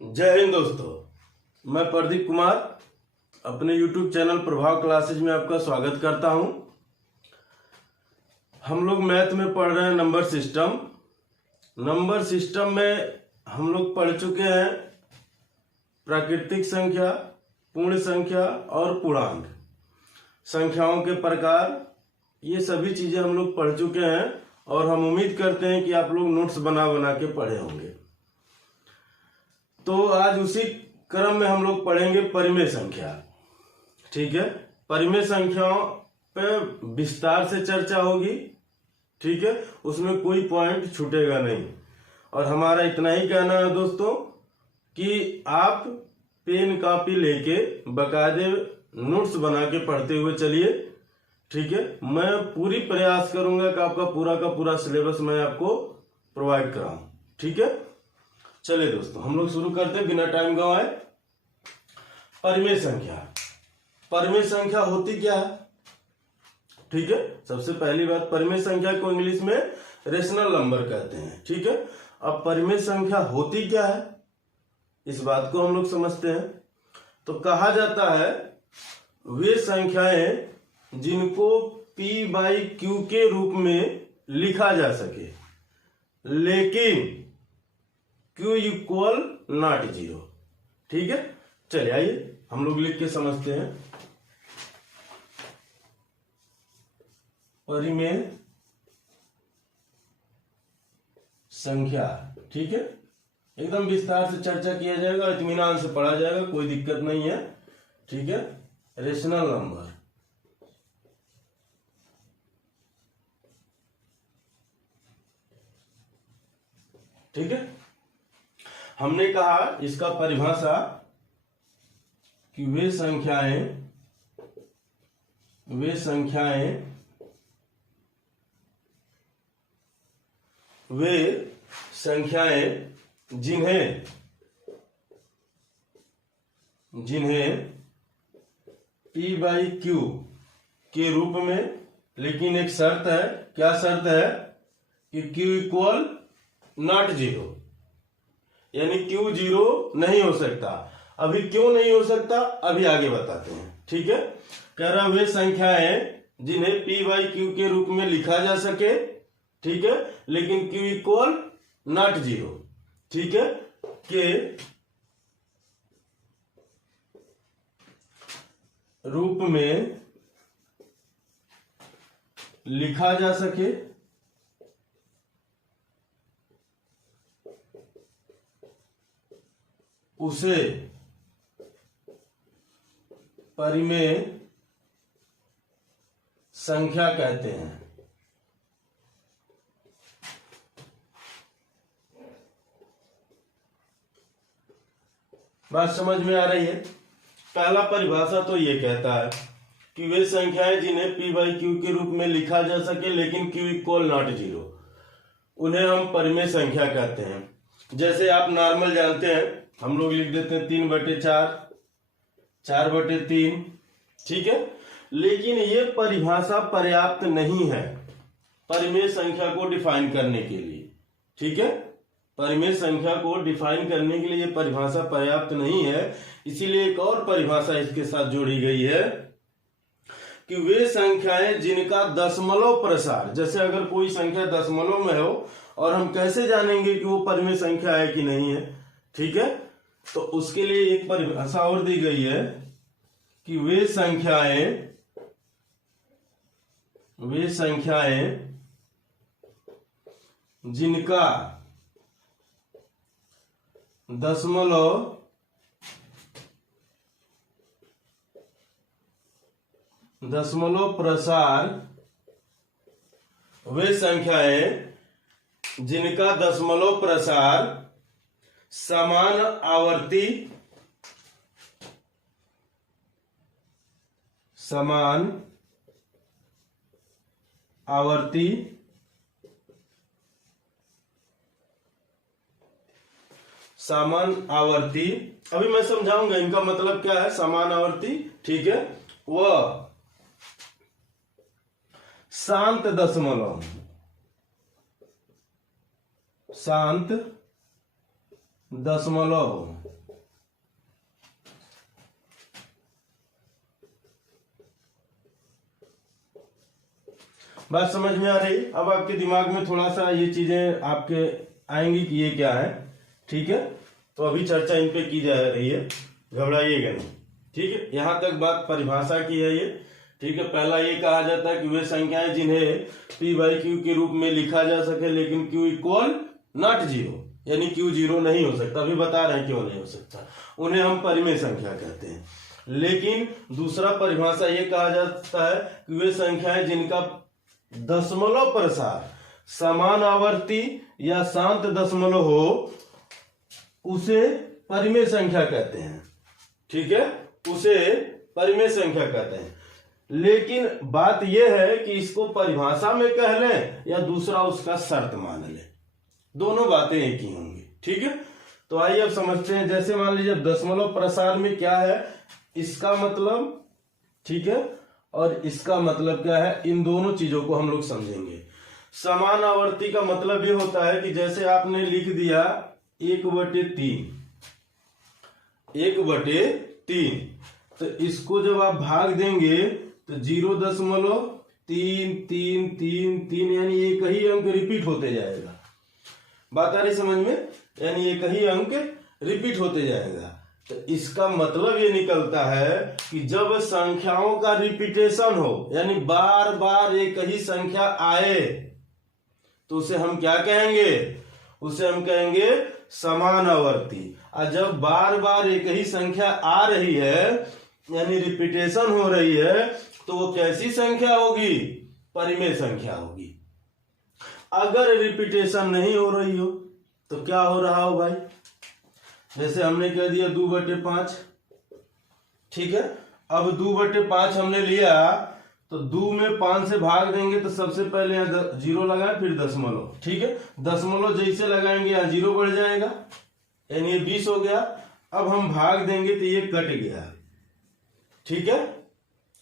जय हिंद दोस्तों, मैं प्रदीप कुमार अपने YouTube चैनल प्रभाव क्लासेज में आपका स्वागत करता हूं। हम लोग मैथ में पढ़ रहे हैं नंबर सिस्टम। नंबर सिस्टम में हम लोग पढ़ चुके हैं प्राकृतिक संख्या, पूर्ण संख्या और पूर्णांक, संख्याओं के प्रकार, ये सभी चीजें हम लोग पढ़ चुके हैं और हम उम्मीद करते हैं कि आप लोग नोट्स बना बना के पढ़े होंगे। तो आज उसी क्रम में हम लोग पढ़ेंगे परिमेय संख्या। ठीक है, परिमेय संख्याओं पे विस्तार से चर्चा होगी। ठीक है, उसमें कोई पॉइंट छूटेगा नहीं। और हमारा इतना ही कहना है दोस्तों कि आप पेन कॉपी लेके बकायदे नोट्स बना के पढ़ते हुए चलिए। ठीक है, मैं पूरी प्रयास करूंगा कि आपका पूरा का पूरा सिलेबस मैं आपको प्रोवाइड कराऊं। ठीक है, चलिए दोस्तों हम लोग शुरू करते हैं बिना टाइम गंवाए। परिमेय संख्या, परिमेय संख्या होती क्या है? ठीक है, सबसे पहली बात, परिमेय संख्या को इंग्लिश में रेशनल नंबर कहते हैं। ठीक है, अब परिमेय संख्या होती क्या है, इस बात को हम लोग समझते हैं। तो कहा जाता है वे संख्याएं जिनको P/Q के रूप में लिखा जा सके लेकिन Q इक्वल नॉट जीरो। ठीक है, चलिए आइए हम लोग लिख के समझते हैं। परिमेय संख्या, ठीक है, एकदम विस्तार से चर्चा किया जाएगा, इत्मीनान से पढ़ा जाएगा, कोई दिक्कत नहीं है। ठीक है, रेशनल नंबर, ठीक है। हमने कहा इसका परिभाषा कि वे संख्याएं जिन्हें P/Q के रूप में, लेकिन एक शर्त है। क्या शर्त है? कि Q इक्वल नॉट जीरो, यानी Q जीरो नहीं हो सकता। अभी क्यों नहीं हो सकता, अभी आगे बताते हैं। ठीक है, कह रहा वे संख्याएं जिन्हें P/Q के रूप में लिखा जा सके, ठीक है, लेकिन Q इक्वल नॉट जीरो, ठीक है, के रूप में लिखा जा सके, उसे परिमेय संख्या कहते हैं। बात समझ में आ रही है? पहला परिभाषा तो ये कहता है कि वे संख्याएं जिन्हें P/Q के रूप में लिखा जा सके लेकिन Q इक्वल नॉट जीरो, उन्हें हम परिमेय संख्या कहते हैं। जैसे आप नॉर्मल जानते हैं, हम लोग लिख देते हैं 3/4, 4/3, ठीक है, लेकिन ये परिभाषा पर्याप्त नहीं है परिमेय संख्या को डिफाइन करने के लिए। ठीक है, परिमेय संख्या को डिफाइन करने के लिए ये परिभाषा पर्याप्त नहीं है, इसीलिए एक और परिभाषा इसके साथ जोड़ी गई है कि वे संख्याएं जिनका दशमलव प्रसार, जैसे अगर कोई संख्या दशमलव में हो और हम कैसे जानेंगे कि वो परिमेय संख्या है कि नहीं है? ठीक है, तो उसके लिए एक परिभाषा और दी गई है कि वे संख्याएं जिनका दशमलव प्रसार, वे संख्याएं जिनका दशमलव प्रसार समान आवर्ती अभी मैं समझाऊंगा इनका मतलब क्या है समान आवर्ती। ठीक है, वह शांत दशमलव दशमलव हो। बात समझ में आ रही? अब आपके दिमाग में थोड़ा सा ये चीजें आपके आएंगी कि ये क्या है, ठीक है। तो अभी चर्चा इन पे की जा रही है, घबराइएगा नहीं, ठीक है। यहां तक बात परिभाषा की है ये, ठीक है। पहला ये कहा जाता है कि वे संख्याएं जिन्हें p/q के रूप में लिखा जा सके लेकिन q इक्वल नॉट जीरो, यानी q जीरो नहीं हो सकता, अभी बता रहे हैं क्यों नहीं हो सकता, उन्हें हम परिमेय संख्या कहते हैं। लेकिन दूसरा परिभाषा ये कहा जाता है कि वे संख्याएं जिनका दशमलव प्रसार समान आवर्ती या शांत दशमलव हो उसे परिमेय संख्या कहते हैं, ठीक है, उसे परिमेय संख्या कहते हैं। लेकिन बात यह है कि इसको परिभाषा में कह लें या दूसरा उसका शर्त मान लें, दोनों बातें एक ही होंगी, ठीक है। तो आइए अब समझते हैं। जैसे मान लीजिए दशमलव प्रसार में क्या है, इसका मतलब, ठीक है, और इसका मतलब क्या है, इन दोनों चीजों को हम लोग समझेंगे। समान आवर्ती का मतलब ये होता है कि जैसे आपने लिख दिया 1/3, 1/3, तो इसको जब आप भाग देंगे तो 0.33333 यानी एक ही अंक रिपीट होते जाएगा। बात आ रही समझ में? यानी एक ही अंक रिपीट होते जाएगा। तो इसका मतलब ये निकलता है कि जब संख्याओं का रिपीटेशन हो, यानी बार बार एक ही संख्या आए, तो उसे हम क्या कहेंगे, उसे हम कहेंगे समान आवर्ती। और जब बार बार एक ही संख्या आ रही है यानी रिपीटेशन हो रही है, तो वो कैसी संख्या होगी, परिमेय संख्या होगी। अगर रिपीटेशन नहीं हो रही हो तो क्या हो रहा हो भाई, जैसे हमने कह दिया 2/5, ठीक है। अब 2/5 हमने लिया तो 2 में 5 से भाग देंगे तो सबसे पहले यहाँ 0 लगाए, फिर दशमलव, ठीक है। दशमलव जैसे लगाएंगे यहाँ 0 बढ़ जाएगा, यानी ये 20 हो गया। अब हम भाग देंगे तो ये कट गया, ठीक है,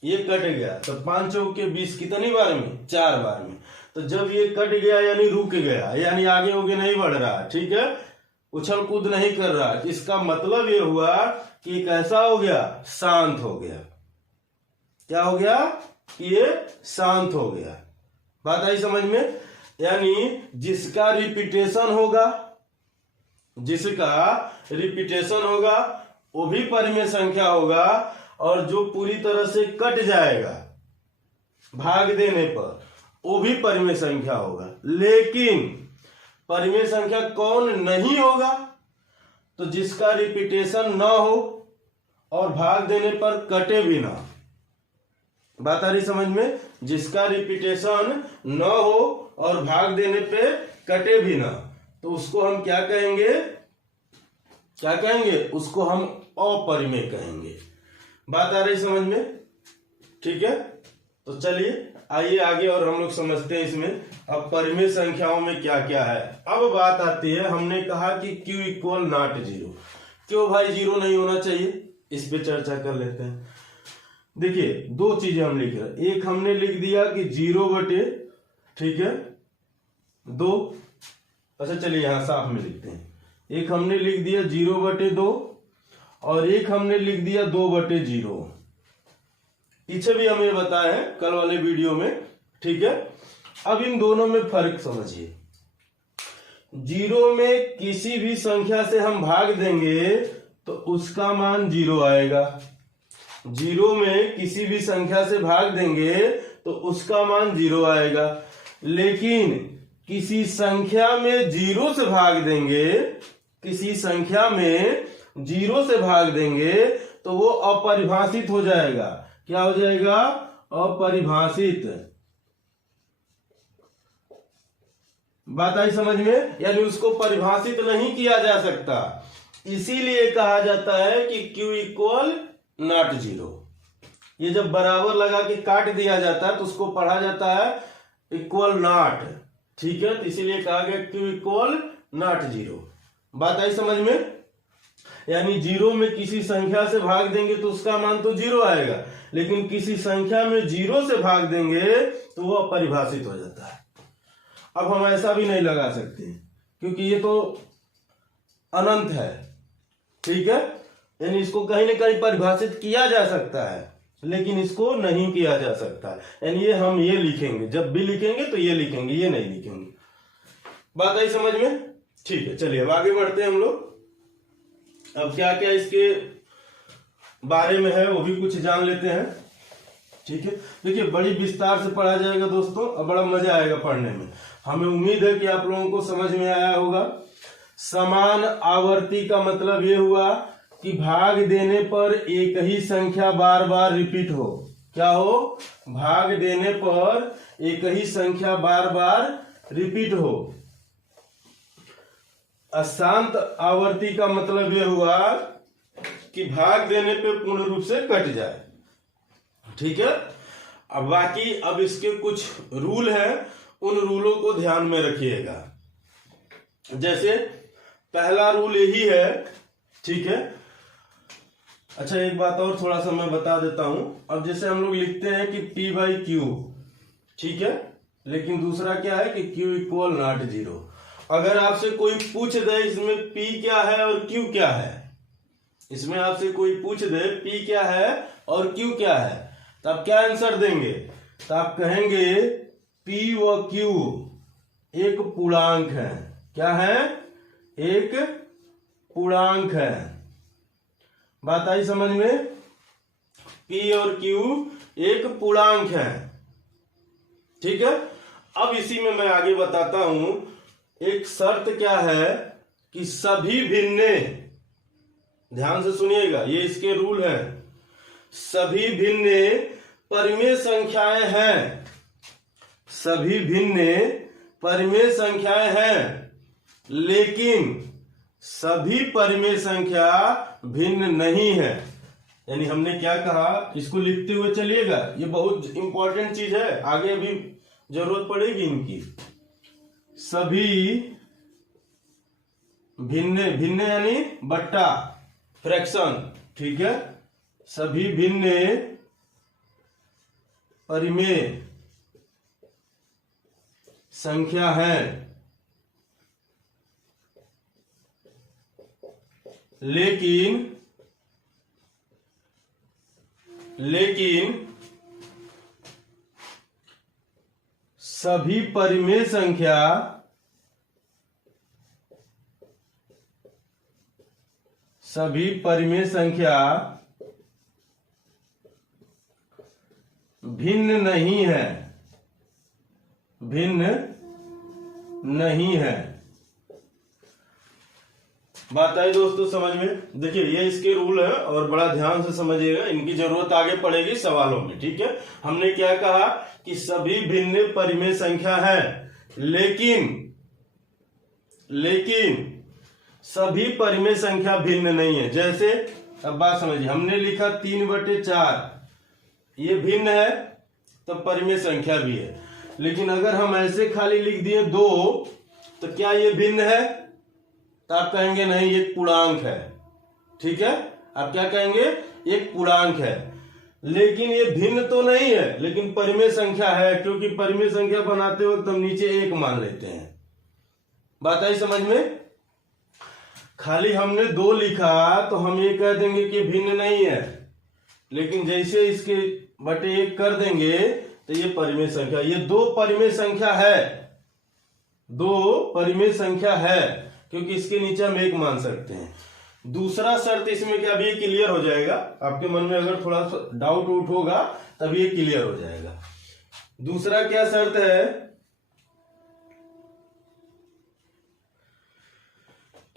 ये कट गया। तो 5 चौके 20 कितनी बार में, 4 बार में। तो जब ये कट गया यानी रुक गया, यानी आगे होगे नहीं बढ़ रहा, ठीक है, उछल कूद नहीं कर रहा। इसका मतलब ये हुआ कि कैसा हो गया, शांत हो गया। क्या हो गया, ये शांत हो गया। बात आई समझ में? यानी जिसका रिपीटेशन होगा, जिसका रिपीटेशन होगा वो भी परिमेय संख्या होगा, और जो पूरी तरह से कट जाएगा भाग देने पर वो भी परिमेय संख्या होगा। लेकिन परिमेय संख्या कौन नहीं होगा, तो जिसका रिपीटेशन ना हो और भाग देने पर कटे भी ना। बात आ रही समझ में? जिसका रिपीटेशन न हो और भाग देने पे कटे भी ना, तो उसको हम क्या कहेंगे, क्या कहेंगे, उसको हम अपरिमेय कहेंगे। बात आ रही समझ में? ठीक है, तो चलिए आइए आगे और हम लोग समझते हैं इसमें अब परिमेय संख्याओं में क्या क्या है। अब बात आती है, हमने कहा कि q इक्वल नॉट जीरो। क्यों भाई जीरो नहीं होना चाहिए, इस पे चर्चा कर लेते हैं। देखिए दो चीजें हम लिख रहे हैं, एक हमने लिख दिया कि 0/, ठीक है, 2। अच्छा चलिए यहां साफ में लिखते हैं, एक हमने लिख दिया 0/2 और एक हमने लिख दिया 2/0। पीछे भी हम ये बताए हैं कल वाले वीडियो में, ठीक है। अब इन दोनों में फर्क समझिए। 0 में किसी भी संख्या से हम भाग देंगे तो उसका मान 0 आएगा। 0 में किसी भी संख्या से भाग देंगे तो उसका मान 0 आएगा। लेकिन किसी संख्या में 0 से भाग देंगे, किसी संख्या में 0 से भाग देंगे तो वो अपरिभाषित हो जाएगा। क्या हो जाएगा, अपरिभाषित। बात आई समझ में? यानी उसको परिभाषित नहीं किया जा सकता, इसीलिए कहा जाता है कि q इक्वल नॉट जीरो। ये जब बराबर लगा के काट दिया जाता है तो उसको पढ़ा जाता है इक्वल नॉट, ठीक है। तो इसीलिए कहा गया q इक्वल नॉट जीरो। बात आई समझ में? यानी 0 में किसी संख्या से भाग देंगे तो उसका मान तो 0 आएगा, लेकिन किसी संख्या में 0 से भाग देंगे तो वो अपरिभाषित हो जाता है। अब हम ऐसा भी नहीं लगा सकते क्योंकि ये तो अनंत है। ठीक है, यानी इसको कहीं ना कहीं परिभाषित किया जा सकता है, लेकिन इसको नहीं किया जा सकता। यानी हम ये लिखेंगे, जब भी लिखेंगे तो ये लिखेंगे, ये नहीं लिखेंगे। बात आई समझ में? ठीक है, चलिए अब आगे बढ़ते हैं हम लोग। अब क्या क्या इसके बारे में है वो भी कुछ जान लेते हैं। ठीक है, देखिए बड़ी विस्तार से पढ़ा जाएगा दोस्तों, और बड़ा मजा आएगा पढ़ने में। हमें उम्मीद है कि आप लोगों को समझ में आया होगा। समान आवर्ती का मतलब ये हुआ कि भाग देने पर एक ही संख्या बार बार रिपीट हो। क्या हो? भाग देने पर एक ही संख्या बार बार रिपीट हो। अशांत आवर्ती का मतलब यह हुआ कि भाग देने पे पूर्ण रूप से कट जाए। ठीक है, अब बाकी अब इसके कुछ रूल हैं, उन रूलों को ध्यान में रखिएगा। जैसे पहला रूल यही है। ठीक है, अच्छा एक बात और थोड़ा सा मैं बता देता हूं। अब जैसे हम लोग लिखते हैं कि P/Q, ठीक है, लेकिन दूसरा क्या है कि Q=0। अगर आपसे कोई पूछ दे इसमें P क्या है और Q क्या है, इसमें आपसे कोई पूछ दे P क्या है और Q क्या है, तो आप क्या आंसर देंगे? तो आप कहेंगे P व Q एक पूर्णांक है। क्या है? एक पूर्णांक है। बात आई समझ में? P और Q एक पूर्णांक है। ठीक है, अब इसी में मैं आगे बताता हूं। एक शर्त क्या है कि सभी भिन्न, ध्यान से सुनिएगा, ये इसके रूल हैं। सभी भिन्न परिमेय संख्याएं हैं। सभी भिन्न परिमेय संख्याएं हैं, लेकिन सभी परिमेय संख्या भिन्न नहीं है। यानी हमने क्या कहा, इसको लिखते हुए चलिएगा, ये बहुत इंपॉर्टेंट चीज है, आगे भी जरूरत पड़ेगी इनकी। सभी भिन्न, भिन्न यानी बट्टा, फ्रैक्शन। ठीक है, सभी भिन्न परिमेय संख्या है, लेकिन सभी परिमेय संख्या भिन्न नहीं है, भिन्न नहीं है। बात आई दोस्तों समझ में? देखिए ये इसके रूल है और बड़ा ध्यान से समझिएगा, इनकी जरूरत आगे पड़ेगी सवालों में। ठीक है, हमने क्या कहा कि सभी भिन्न परिमेय संख्या है, लेकिन सभी परिमेय संख्या भिन्न नहीं है। जैसे अब बात समझिए, हमने लिखा 3/4, ये भिन्न है तो परिमेय संख्या भी है। लेकिन अगर हम ऐसे खाली लिख दिए 2, तो क्या ये भिन्न है? तो आप कहेंगे नहीं, ये पूर्णांक है। ठीक है, आप क्या कहेंगे? एक पूर्णांक है, लेकिन ये भिन्न तो नहीं है, लेकिन परिमेय संख्या है, क्योंकि परिमेय संख्या बनाते वक्त हम नीचे 1 मान लेते हैं। बात आई समझ में? खाली हमने 2 लिखा तो हम ये कह देंगे कि भिन्न नहीं है, लेकिन जैसे इसके बटे 1 कर देंगे तो ये परिमेय संख्या, ये 2 परिमेय संख्या है, 2 परिमेय संख्या है, क्योंकि इसके नीचे हम 1 मान सकते हैं। दूसरा शर्त इसमें क्या, अभी क्लियर हो जाएगा आपके मन में, अगर थोड़ा सा डाउट आउट होगा तब ये क्लियर हो जाएगा। दूसरा क्या शर्त है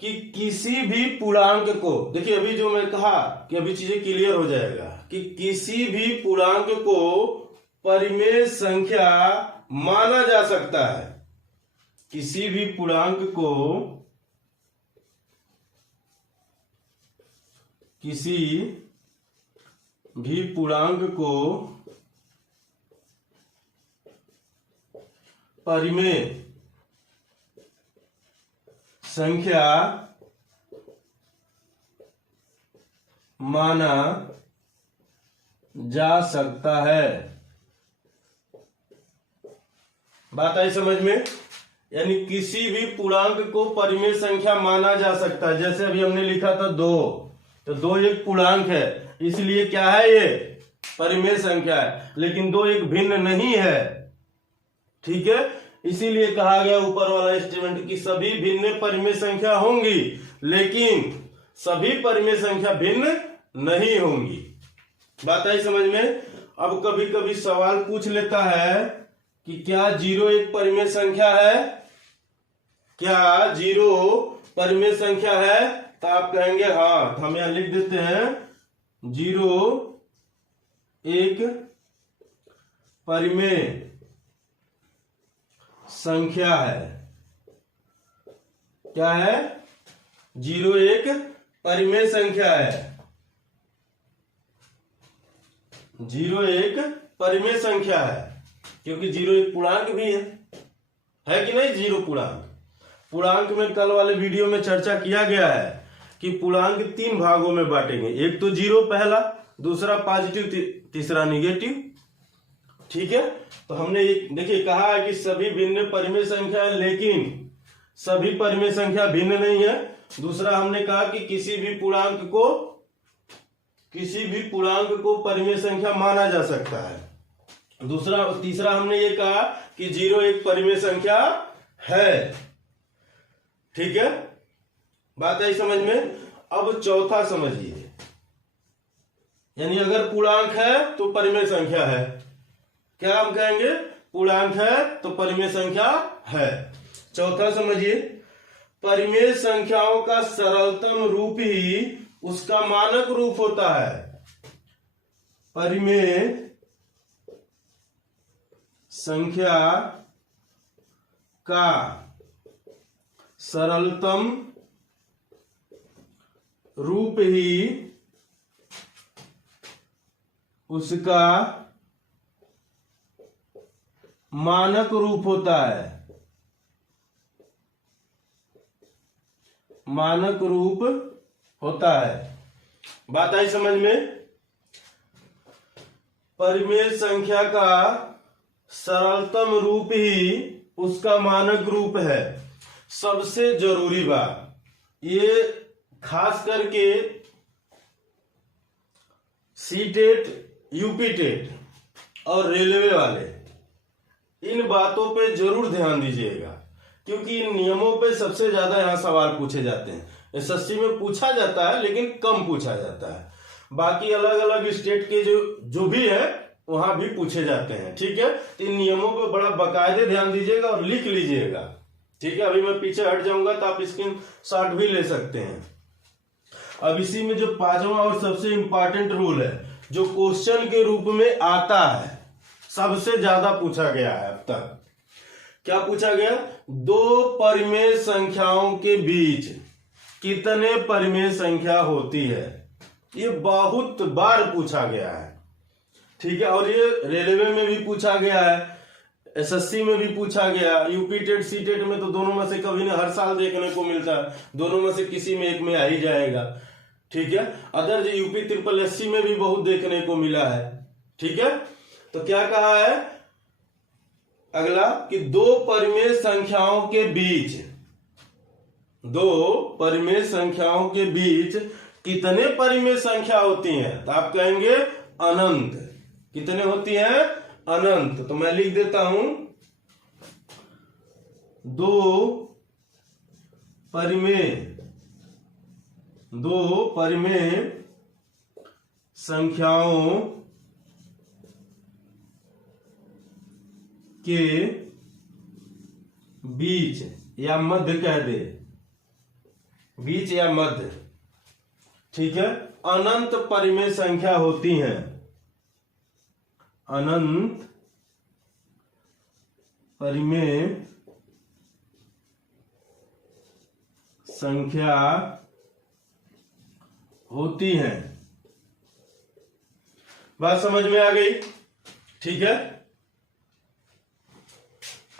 कि किसी भी पूर्णांक को, देखिए अभी जो मैं कहा कि अभी चीजें क्लियर हो जाएगा, कि किसी भी पूर्णांक को परिमेय संख्या माना जा सकता है। किसी भी पूर्णांक को परिमेय संख्या माना जा सकता है। बात आई समझ में? यानी किसी भी पूर्णांक को परिमेय संख्या माना जा सकता है। जैसे अभी हमने लिखा था 2, तो 2 एक पूर्णांक है, इसलिए क्या है, ये परिमेय संख्या है। लेकिन 2 एक भिन्न नहीं है, ठीक है। इसीलिए कहा गया ऊपर वाला स्टेटमेंट कि सभी भिन्न परिमेय संख्या होंगी, लेकिन सभी परिमेय संख्या भिन्न नहीं होंगी। बात आई समझ में। अब कभी कभी सवाल पूछ लेता है कि क्या 0 एक परिमेय संख्या है, क्या 0 परिमेय संख्या है, तो आप कहेंगे हाँ। तो हम यहां लिख देते हैं 0 एक परिमेय संख्या है। क्या है, 0 एक परिमेय संख्या है। 0 एक परिमेय संख्या है, क्योंकि 0 एक पूर्णांक भी है कि नहीं। 0 पूर्णांक में कल वाले वीडियो में चर्चा किया गया है कि पूर्णांक 3 भागों में बांटेंगे। एक तो 0 पहला, दूसरा पॉजिटिव, तीसरा निगेटिव, ठीक है। तो हमने देखिए कहा है कि सभी भिन्न परिमेय संख्या है, लेकिन सभी परिमेय संख्या भिन्न नहीं है। दूसरा हमने कहा कि किसी भी पूर्णांक को परिमेय संख्या माना जा सकता है। तीसरा हमने ये कहा कि 0 एक परिमेय संख्या है, ठीक है। बात आई समझ में। अब चौथा समझिए, यानी अगर पूर्णांक है तो परिमेय संख्या है। क्या हम कहेंगे, पूर्णांक है तो परिमेय संख्या है। चौथा समझिए, परिमेय संख्याओं का सरलतम रूप ही उसका मानक रूप होता है। परिमेय संख्या का सरलतम रूप ही उसका मानक रूप होता है। मानक रूप होता है। बात आई समझ में। परिमेय संख्या का सरलतम रूप ही उसका मानक रूप है। सबसे जरूरी बात, ये खास करके सीटेट, यूपी टेट और रेलवे वाले इन बातों पे जरूर ध्यान दीजिएगा, क्योंकि इन नियमों पे सबसे ज्यादा यहाँ सवाल पूछे जाते हैं। एसएससी में पूछा जाता है लेकिन कम पूछा जाता है। बाकी अलग अलग स्टेट के जो भी है वहां भी पूछे जाते हैं, ठीक है। तो इन नियमों पे बड़ा बाकायदे ध्यान दीजिएगा और लिख लीजिएगा, ठीक है। अभी मैं पीछे हट जाऊंगा तो आप स्क्रीन शॉट भी ले सकते हैं। अब इसी में जो 5वां और सबसे इंपॉर्टेंट रूल है, जो क्वेश्चन के रूप में आता है, सबसे ज्यादा पूछा गया है अब तक। क्या पूछा गया, 2 परिमेय संख्याओं के बीच कितने परिमेय संख्या होती है। ये बहुत बार पूछा गया है, ठीक है। और ये रेलवे में भी पूछा गया है, एसएससी में भी पूछा गया, यूपी टेट सी टेट में तो दोनों में से कभी नहीं, हर साल देखने को मिलता है। दोनों में से किसी में एक में आ ही जाएगा, ठीक है। अदर यूपी ट्रिपल एससी में भी बहुत देखने को मिला है, ठीक है। तो क्या कहा है अगला कि 2 परिमेय संख्याओं के बीच, 2 परिमेय संख्याओं के बीच कितने परिमेय संख्या होती हैं। तो आप कहेंगे अनंत। कितने होती हैं, अनंत। तो मैं लिख देता हूं 2 परिमेय संख्याओं के बीच या मध्य कह दे, बीच या मध्य, ठीक है, अनंत परिमेय संख्या होती हैं। अनंत परिमेय संख्या होती हैं। बात समझ में आ गई, ठीक है।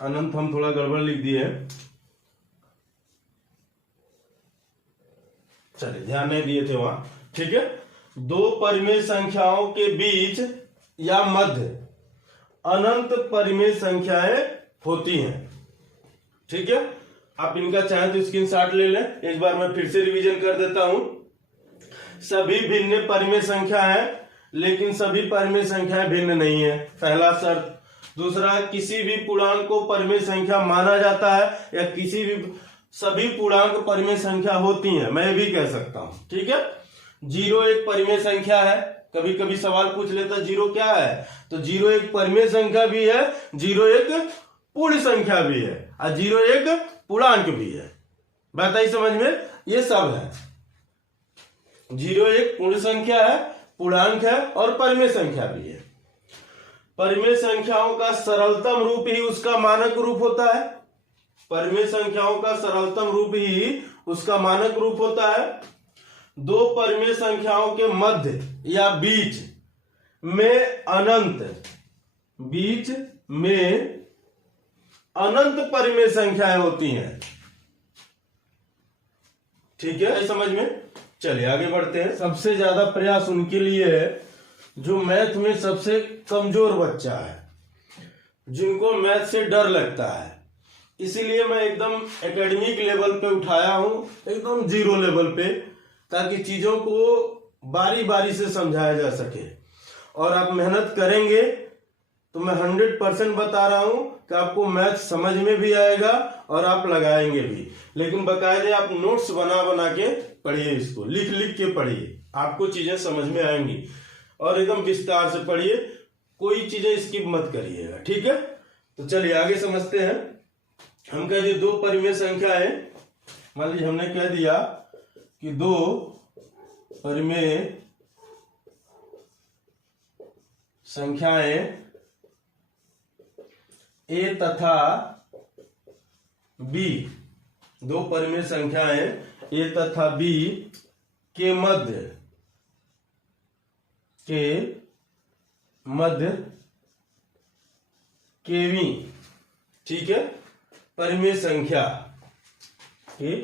अनंत हम थोड़ा गड़बड़ लिख दिए, चलिए ध्यान नहीं दिए थे वहां, ठीक है। 2 परिमेय संख्याओं के बीच या मध्य अनंत परिमेय संख्याएं होती हैं। ठीक है, आप इनका चाहें तो स्क्रीनशॉट ले लें। एक बार मैं फिर से रिवीजन कर देता हूं। सभी भिन्न परिमेय संख्या है, लेकिन सभी परिमेय संख्याएं भिन्न नहीं है, पहला शर्त। दूसरा, किसी भी पूर्णांक को परिमेय संख्या माना जाता है, या किसी भी सभी पूर्णांक परिमेय संख्या होती हैं, मैं भी कह सकता हूं। ठीक है, 0 एक परिमेय संख्या है। कभी कभी सवाल पूछ लेता 0 क्या है, तो 0 एक परिमेय संख्या भी है, 0 एक पूर्ण संख्या भी है, और 0 एक पूर्णांक भी है। बात आई समझ में? ये सब है। 0 एक पूर्ण संख्या है, पूर्णांक है और परिमेय संख्या भी है। परिमेय संख्याओं का सरलतम रूप ही उसका मानक रूप होता है। परिमेय संख्याओं का सरलतम रूप ही उसका मानक रूप होता है। दो परिमेय संख्याओं के मध्य या बीच में अनंत परिमेय संख्याएं होती हैं। ठीक है, समझ में? चलिए आगे बढ़ते हैं। सबसे ज्यादा प्रयास उनके लिए है जो मैथ में सबसे कमजोर बच्चा है, जिनको मैथ से डर लगता है। इसीलिए मैं एकदम एकेडमिक लेवल पे उठाया हूं, एकदम 0 लेवल पे, ताकि चीजों को बारी बारी से समझाया जा सके। और आप मेहनत करेंगे तो मैं 100% बता रहा हूं कि आपको मैथ समझ में भी आएगा और आप लगाएंगे भी। लेकिन बकायदे आप नोट्स बना बना के पढ़िए, इसको लिख लिख के पढ़िए, आपको चीजें समझ में आएंगी। और एकदम विस्तार से पढ़िए, कोई चीजें स्किप मत करिएगा। ठीक है, तो चलिए आगे समझते हैं। हम कह दिए 2 परिमेय संख्या है। मान लीजिए हमने कह दिया कि 2 परिमेय संख्याएं A तथा B, 2 परिमेय संख्याएं A तथा B के मध्य केवी, ठीक है, परिमेय संख्या के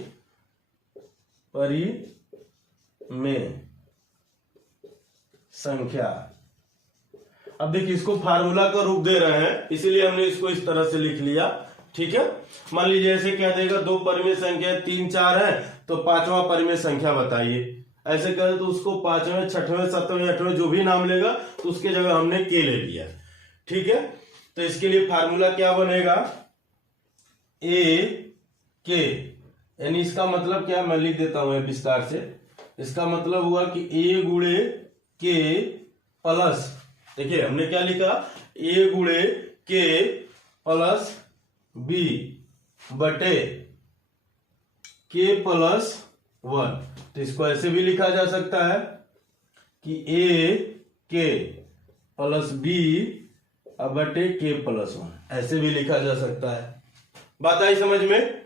परिमेय संख्या। अब देखिए, इसको फार्मूला का रूप दे रहे हैं, इसीलिए हमने इसको इस तरह से लिख लिया। ठीक है, मान लीजिए ऐसे क्या देगा, 2 परिमेय संख्या 3 4 है, तो 5वां परिमेय संख्या बताइए। ऐसे करें तो उसको 5वें 6वें 7वें 8वें जो भी नाम लेगा, तो उसके जगह हमने के ले लिया। ठीक है, तो इसके लिए फार्मूला क्या बनेगा, ए के, यानी इसका मतलब क्या, मैं लिख देता हूं विस्तार से। इसका मतलब हुआ कि ए गुणे के प्लस, देखिए हमने क्या लिखा, ए गुणे के प्लस बी बटे के प्लस 1। तो इसको ऐसे भी लिखा जा सकता है कि ए के प्लस बी बटे के प्लस 1, ऐसे भी लिखा जा सकता है। बात आई समझ में?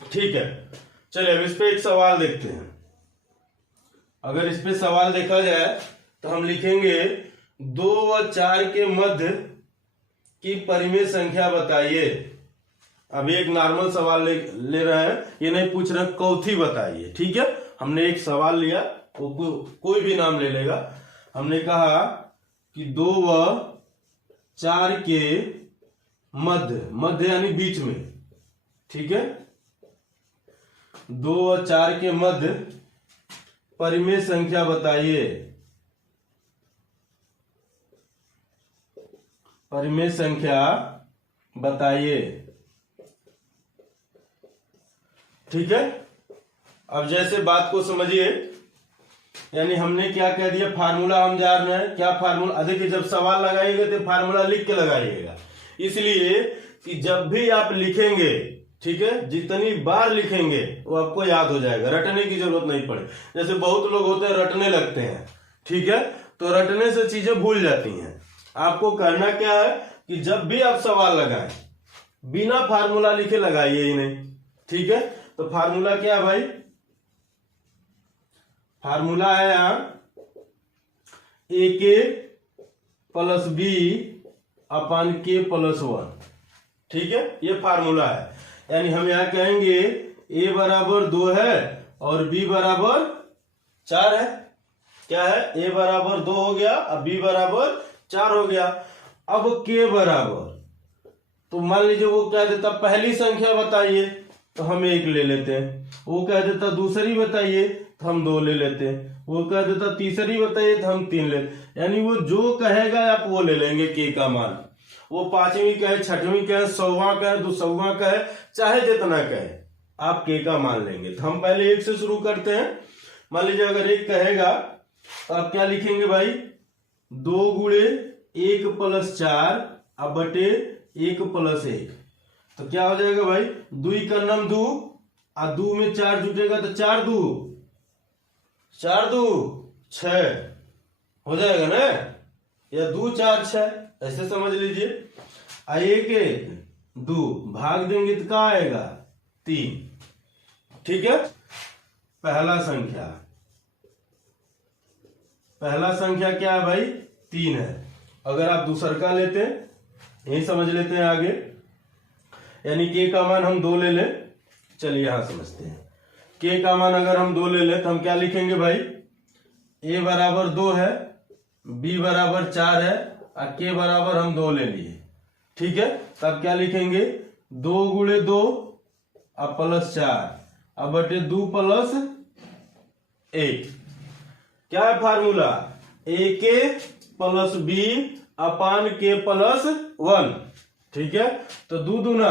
ठीक है, चलिए अब इस पे एक सवाल देखते हैं। अगर इस पे सवाल देखा जाए तो हम लिखेंगे 2 व 4 के मध्य की परिमेय संख्या बताइए। अभी एक नॉर्मल सवाल ले रहे हैं, ये नहीं पूछ रहे चौथी बताइए। ठीक है, हमने एक सवाल लिया, वो कोई भी नाम ले लेगा। हमने कहा कि 2 व 4 के मध्य यानी बीच में, ठीक है, 2 व 4 के मध्य परिमेय संख्या बताइए। परिमेय संख्या बताइए। ठीक है, अब जैसे बात को समझिए, यानी हमने क्या कह दिया, फार्मूला हम जान रहे हैं। क्या फार्मूला, देखिए जब सवाल लगाइएगा तो फार्मूला लिख के लगाइएगा, इसलिए कि जब भी आप लिखेंगे, ठीक है, जितनी बार लिखेंगे वो आपको याद हो जाएगा, रटने की जरूरत नहीं पड़े। जैसे बहुत लोग होते हैं रटने लगते हैं, ठीक है, तो रटने से चीजें भूल जाती हैं। आपको करना क्या है कि जब भी आप सवाल लगाएं, बिना फार्मूला लिखे लगाइए ही नहीं। ठीक है, तो फार्मूला क्या है भाई, फार्मूला है यहां ए के प्लस बी अपान के प्लस 1। ठीक है, ये फार्मूला है। यानी हम यहां कहेंगे a बराबर 2 है और b बराबर 4 है। क्या है, a बराबर 2 हो गया, अब b बराबर 4 हो गया। अब k बराबर तो मान लीजिए वो कह देता पहली संख्या बताइए, तो हम 1 ले लेते हैं। वो कह देता दूसरी बताइए, तो हम 2 ले लेते हैं। वो कह देता तीसरी बताइए, तो हम 3 ले, यानी वो जो कहेगा आप वो ले लेंगे के का मान। वो 5वीं कहे, 6वीं कहे, 100वां कहे, 200वां कहे, चाहे जितना कहे, आप के का मान लेंगे। तो हम पहले 1 से शुरू करते हैं। मान लीजिए अगर 1 कहेगा तो आप क्या लिखेंगे भाई, 2 गुणे 1 + 4 अब बटे 1 + 1। तो क्या हो जाएगा भाई, 2 का नम 2 और 2 में 4 जुटेगा तो 4 2 6 हो जाएगा ना, या 2 4 6 ऐसे समझ लीजिए। 1 1 2 भाग देंगे तो क्या आएगा 3। ठीक है, पहला संख्या क्या है भाई, 3 है। अगर आप दूसर का लेते हैं, यही समझ लेते हैं आगे, यानी के का मान हम 2 ले लें। चलिए यहां समझते हैं। के का मान अगर हम 2 ले लें तो हम क्या लिखेंगे भाई, a बराबर 2 है, b बराबर 4 है और के बराबर हम 2 ले लिए। ठीक है, तब क्या लिखेंगे, 2 गुणे 2 अब +4 अब बटे 2 + 1। क्या है formula, a + b upon k + 1। ठीक है, तो 2 दूना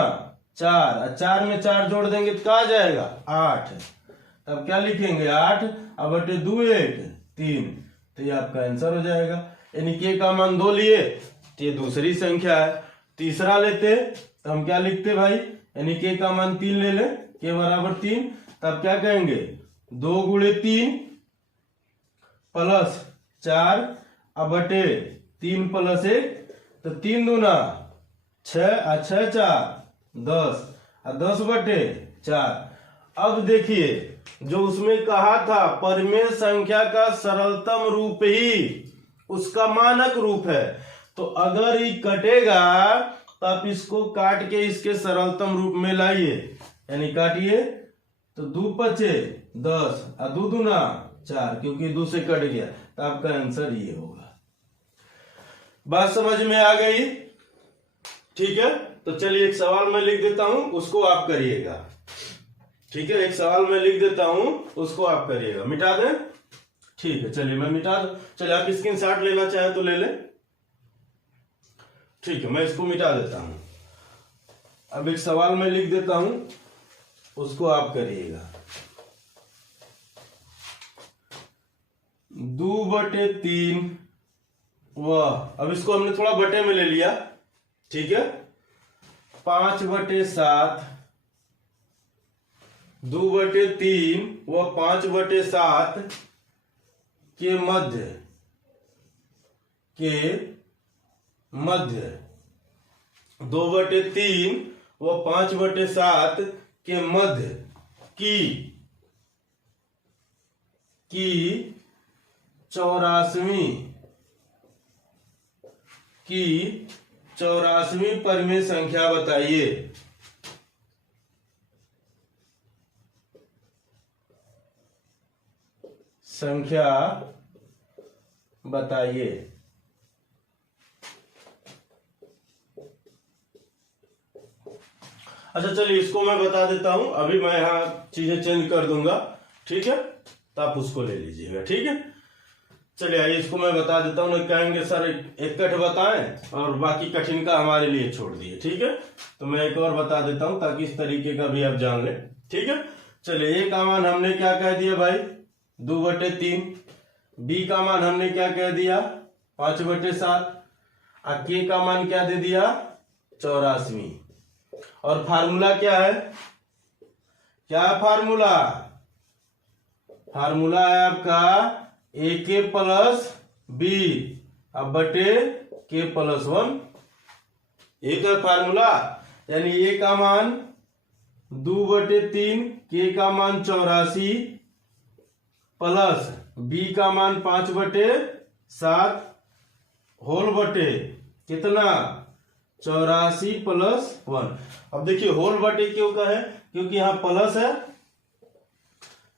4 और 4 में 4 जोड़ देंगे तो क्या आ जाएगा 8। तब क्या लिखेंगे 8 अब बटे 2 1 3। तो ये आपका आंसर हो जाएगा। यानी के का मान 2 लिए, तो ये दूसरी संख्या है। तीसरा लेते तो हम क्या लिखते भाई, यानी के का मान 3 ले ले, के बराबर 3। तब क्या कहेंगे, 2 गुणे 3 + 4 अब बटे 3 + 1। तो 3 दूना 6 और 6 4 10 और 10 बटे 4। अब देखिए, जो उसमें कहा था परिमेय संख्या का सरलतम रूप ही उसका मानक रूप है, तो अगर ये कटेगा तो आप इसको काट के इसके सरलतम रूप में लाइए। यानी काटिए तो 2 पचे 10 और 2 दूना 4, क्योंकि 2 से कट गया, तो आपका आंसर ये होगा। बात समझ में आ गई? ठीक है, तो चलिए एक सवाल मैं लिख देता हूं, उसको आप करिएगा। ठीक है, एक सवाल मैं लिख देता हूं, उसको आप करिएगा। मिटा दें? ठीक है, चलिए मैं मिटा दूं। चलिए आप स्क्रीनशॉट लेना चाहे तो ले ले। ठीक है, मैं इसको मिटा देता हूं। अब एक सवाल मैं लिख देता हूं, उसको आप करिएगा। 2/3 अब इसको हमने थोड़ा बटे में ले लिया। ठीक है, 5/7 2/3 व 5/7 के मध्य 2/3 व 5/7 के मध्य की 84वीं परिमेय संख्या बताइए। संख्या बताइए। अच्छा चलिए इसको मैं बता देता हूं, अभी मैं यहां चीजें चेंज कर दूंगा। ठीक है, तो आप उसको ले लीजिएगा। ठीक है, चलिए आइए इसको मैं बता देता हूँ। कहेंगे सर एक कट बताएं और बाकी कठिन का हमारे लिए छोड़ दिए। ठीक है, तो मैं एक और बता देता हूँ ताकि इस तरीके का भी आप जान लें। ठीक है, चलिए ए का मान हमने क्या कह दिया भाई 2/3, बी का मान हमने क्या कह दिया 5/7 और के का मान क्या दे दिया 84वीं। और फार्मूला क्या है, क्या फार्मूला है आपका AK + B अब बटे K + 1। एक है फार्मूला, यानी A का मान 2/3, K का मान 84 प्लस B का मान 5/7 होल बटे कितना 84 + 1। अब देखिए होल बटे क्यों का है, क्योंकि यहाँ प्लस है,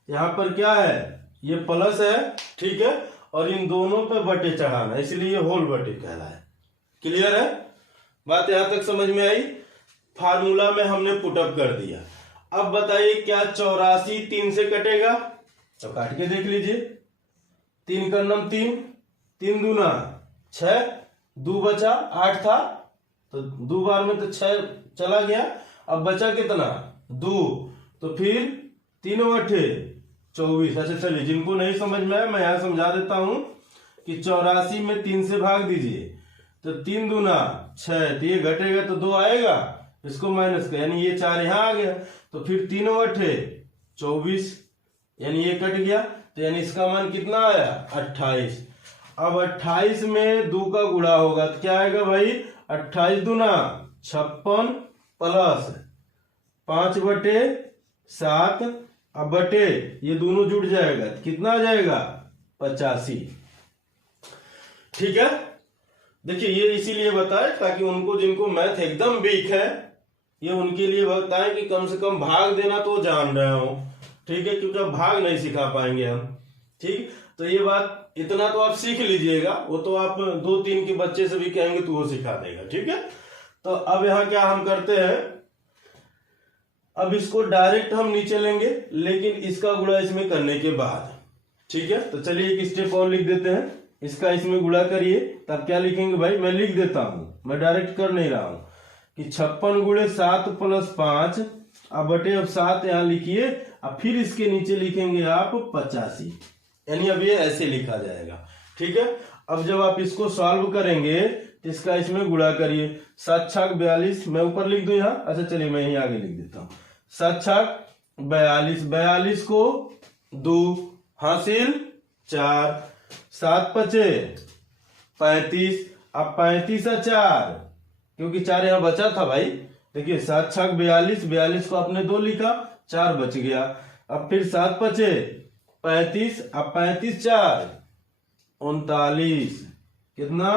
यहाँ पर क्या है ये प्लस है। ठीक है, और इन दोनों पे बटे चढ़ाना, इसलिए ये होल बटे कहलाए। क्लियर है बात, यहां तक समझ में आई? फार्मूला में हमने पुटअप कर दिया। अब बताइए क्या 84 3 से कटेगा? तो काट के देख लीजिए। 3 का नम 3, 3 दूना 6, 2 बचा 8 था तो 2 बार में तो 6 चला गया। अब बचा कितना? 2। तो फिर 3 8 24। अच्छा चलिए, जिनको नहीं समझ में आया मैं यहाँ समझा देता हूं कि 84 में 3 से भाग दीजिए तो 3 दूना 6, तो ये घटेगा तो 2 आएगा, इसको माइनस कर, यानी ये 4 यहाँ आ गया। तो फिर 3 8 24, यानी ये कट गया, तो यानी इसका मान कितना आया? 28। अब 28 में 2 का गुणा होगा तो क्या आएगा भाई? 28 दूना 56 प्लस 5/7, अब बटे ये दोनों जुड़ जाएगा तो कितना आ जाएगा? 85। ठीक है, देखिए ये इसीलिए बताए ताकि उनको जिनको मैथ एकदम वीक है ये उनके लिए बताएं कि कम से कम भाग देना तो जान रहे हो। ठीक है, क्योंकि अब भाग नहीं सिखा पाएंगे हम। ठीक, तो ये बात इतना तो आप सीख लीजिएगा, वो तो आप 2-3 के बच्चे से भी कहेंगे तो वो सिखा देगा। ठीक है, तो अब यहाँ क्या हम करते हैं, अब इसको डायरेक्ट हम नीचे लेंगे लेकिन इसका गुणा इसमें करने के बाद। ठीक है, तो चलिए एक स्टेप और लिख देते हैं, इसका इसमें गुणा करिए। तब क्या लिखेंगे भाई? मैं लिख देता हूं, मैं डायरेक्ट कर नहीं रहा हूं कि 56 गुणे 7 प्लस 5, अब बटे अब 7 यहाँ लिखिए, अब फिर इसके नीचे लिखेंगे आप 85, यानी अब ये ऐसे लिखा जाएगा। ठीक है, अब जब आप इसको सॉल्व करेंगे तो इसका इसमें गुणा करिए। 7 छक 42, मैं ऊपर लिख दूं यहाँ। अच्छा चलिए मैं यहीं आगे लिख देता हूँ। 7 छक 42, 42 को 2 हासिल 4, 7 पचे 35, अब 35 और 4, क्योंकि 4 यहाँ बचा था भाई। देखिए 7 छक 42, 42 को आपने 2 लिखा, 4 बच गया। अब फिर 7 पचे 35, अब 35 4 39, कितना?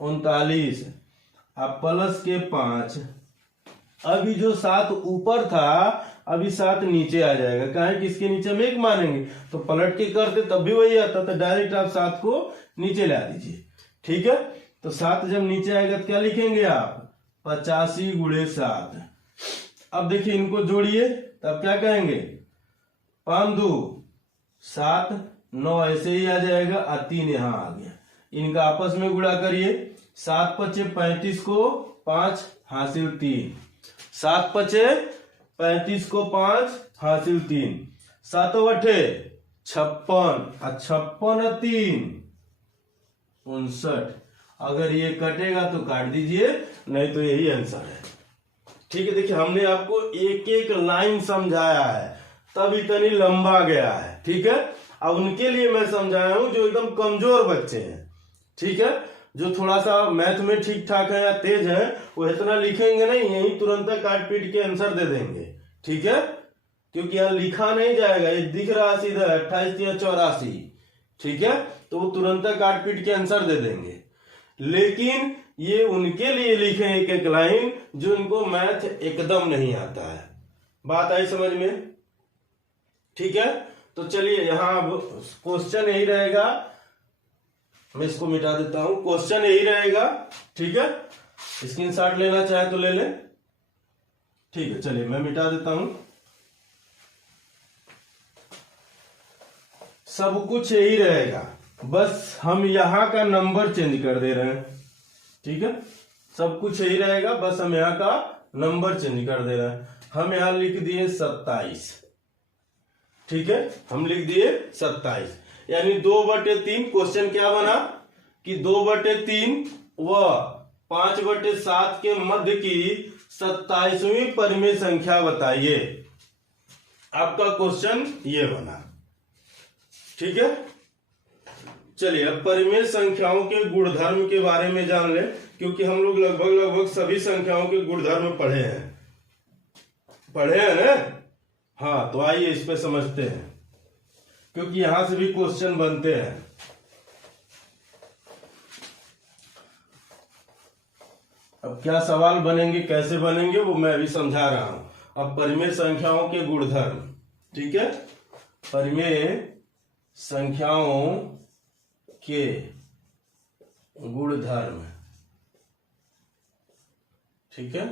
39, अब प्लस के 5। अभी जो 7 ऊपर था अभी 7 नीचे आ जाएगा, कहें कि इसके नीचे हम 1 मानेंगे तो पलट के करते तब भी वही आता, तो डायरेक्ट आप 7 को नीचे ला दीजिए। ठीक है, तो 7 जब नीचे आएगा तो क्या लिखेंगे आप? 85 गुणे 7। अब देखिए इनको जोड़िए, तब क्या कहेंगे? 5 2 7, 9 ऐसे ही आ जाएगा, और 3 यहाँ आ गया। इनका आपस में गुणा करिए। 7 पचे 35 को 5 हासिल 3, 7 पचे 35 को 5 हासिल 3, 7 8 56, 56 और 3 59। अगर ये कटेगा तो काट दीजिए, नहीं तो यही आंसर है। ठीक है, देखिए हमने आपको एक एक लाइन समझाया है तब इतनी लंबा गया है। ठीक है, अब उनके लिए मैं समझाया हूं जो एकदम कमजोर बच्चे हैं। ठीक है, जो थोड़ा सा मैथ में ठीक ठाक है या तेज है वो इतना लिखेंगे नहीं, यही तुरंत काट पीट के आंसर दे देंगे। ठीक है, क्योंकि यहाँ लिखा नहीं जाएगा, ये दिख रहा सीधा 28 या 84। ठीक है, तो वो तुरंत काट पीट के आंसर दे देंगे। लेकिन ये उनके लिए लिखे एक एक लाइन जो इनको मैथ एकदम नहीं आता है। बात आई समझ में? ठीक है, तो चलिए यहां अब क्वेश्चन यही रहेगा, मैं इसको मिटा देता हूं। क्वेश्चन यही रहेगा। ठीक है, स्क्रीनशॉट लेना चाहे तो ले ले। ठीक है, चलिए मैं मिटा देता हूं। सब कुछ यही रहेगा, बस हम यहां का नंबर चेंज कर दे रहे हैं। ठीक है, सब कुछ यही रहेगा, बस हम यहां का नंबर चेंज कर दे रहे हैं। हम यहां लिख दिए 27। ठीक है, हम लिख दिए 27, यानी 2/3। क्वेश्चन क्या बना कि 2/3 व 5/7 के मध्य की 27वीं परिमेय संख्या बताइए। आपका क्वेश्चन ये बना। ठीक है, चलिए अब परिमेय संख्याओं के गुणधर्म के बारे में जान ले, क्योंकि हम लोग लगभग सभी संख्याओं के गुणधर्म पढ़े हैं ना। हाँ, तो आइए इस पे समझते हैं, क्योंकि यहां से भी क्वेश्चन बनते हैं। अब क्या सवाल बनेंगे, कैसे बनेंगे, वो मैं अभी समझा रहा हूं। अब परिमेय संख्याओं के गुणधर्म। ठीक है, परिमेय संख्याओं के गुणधर्म। ठीक है,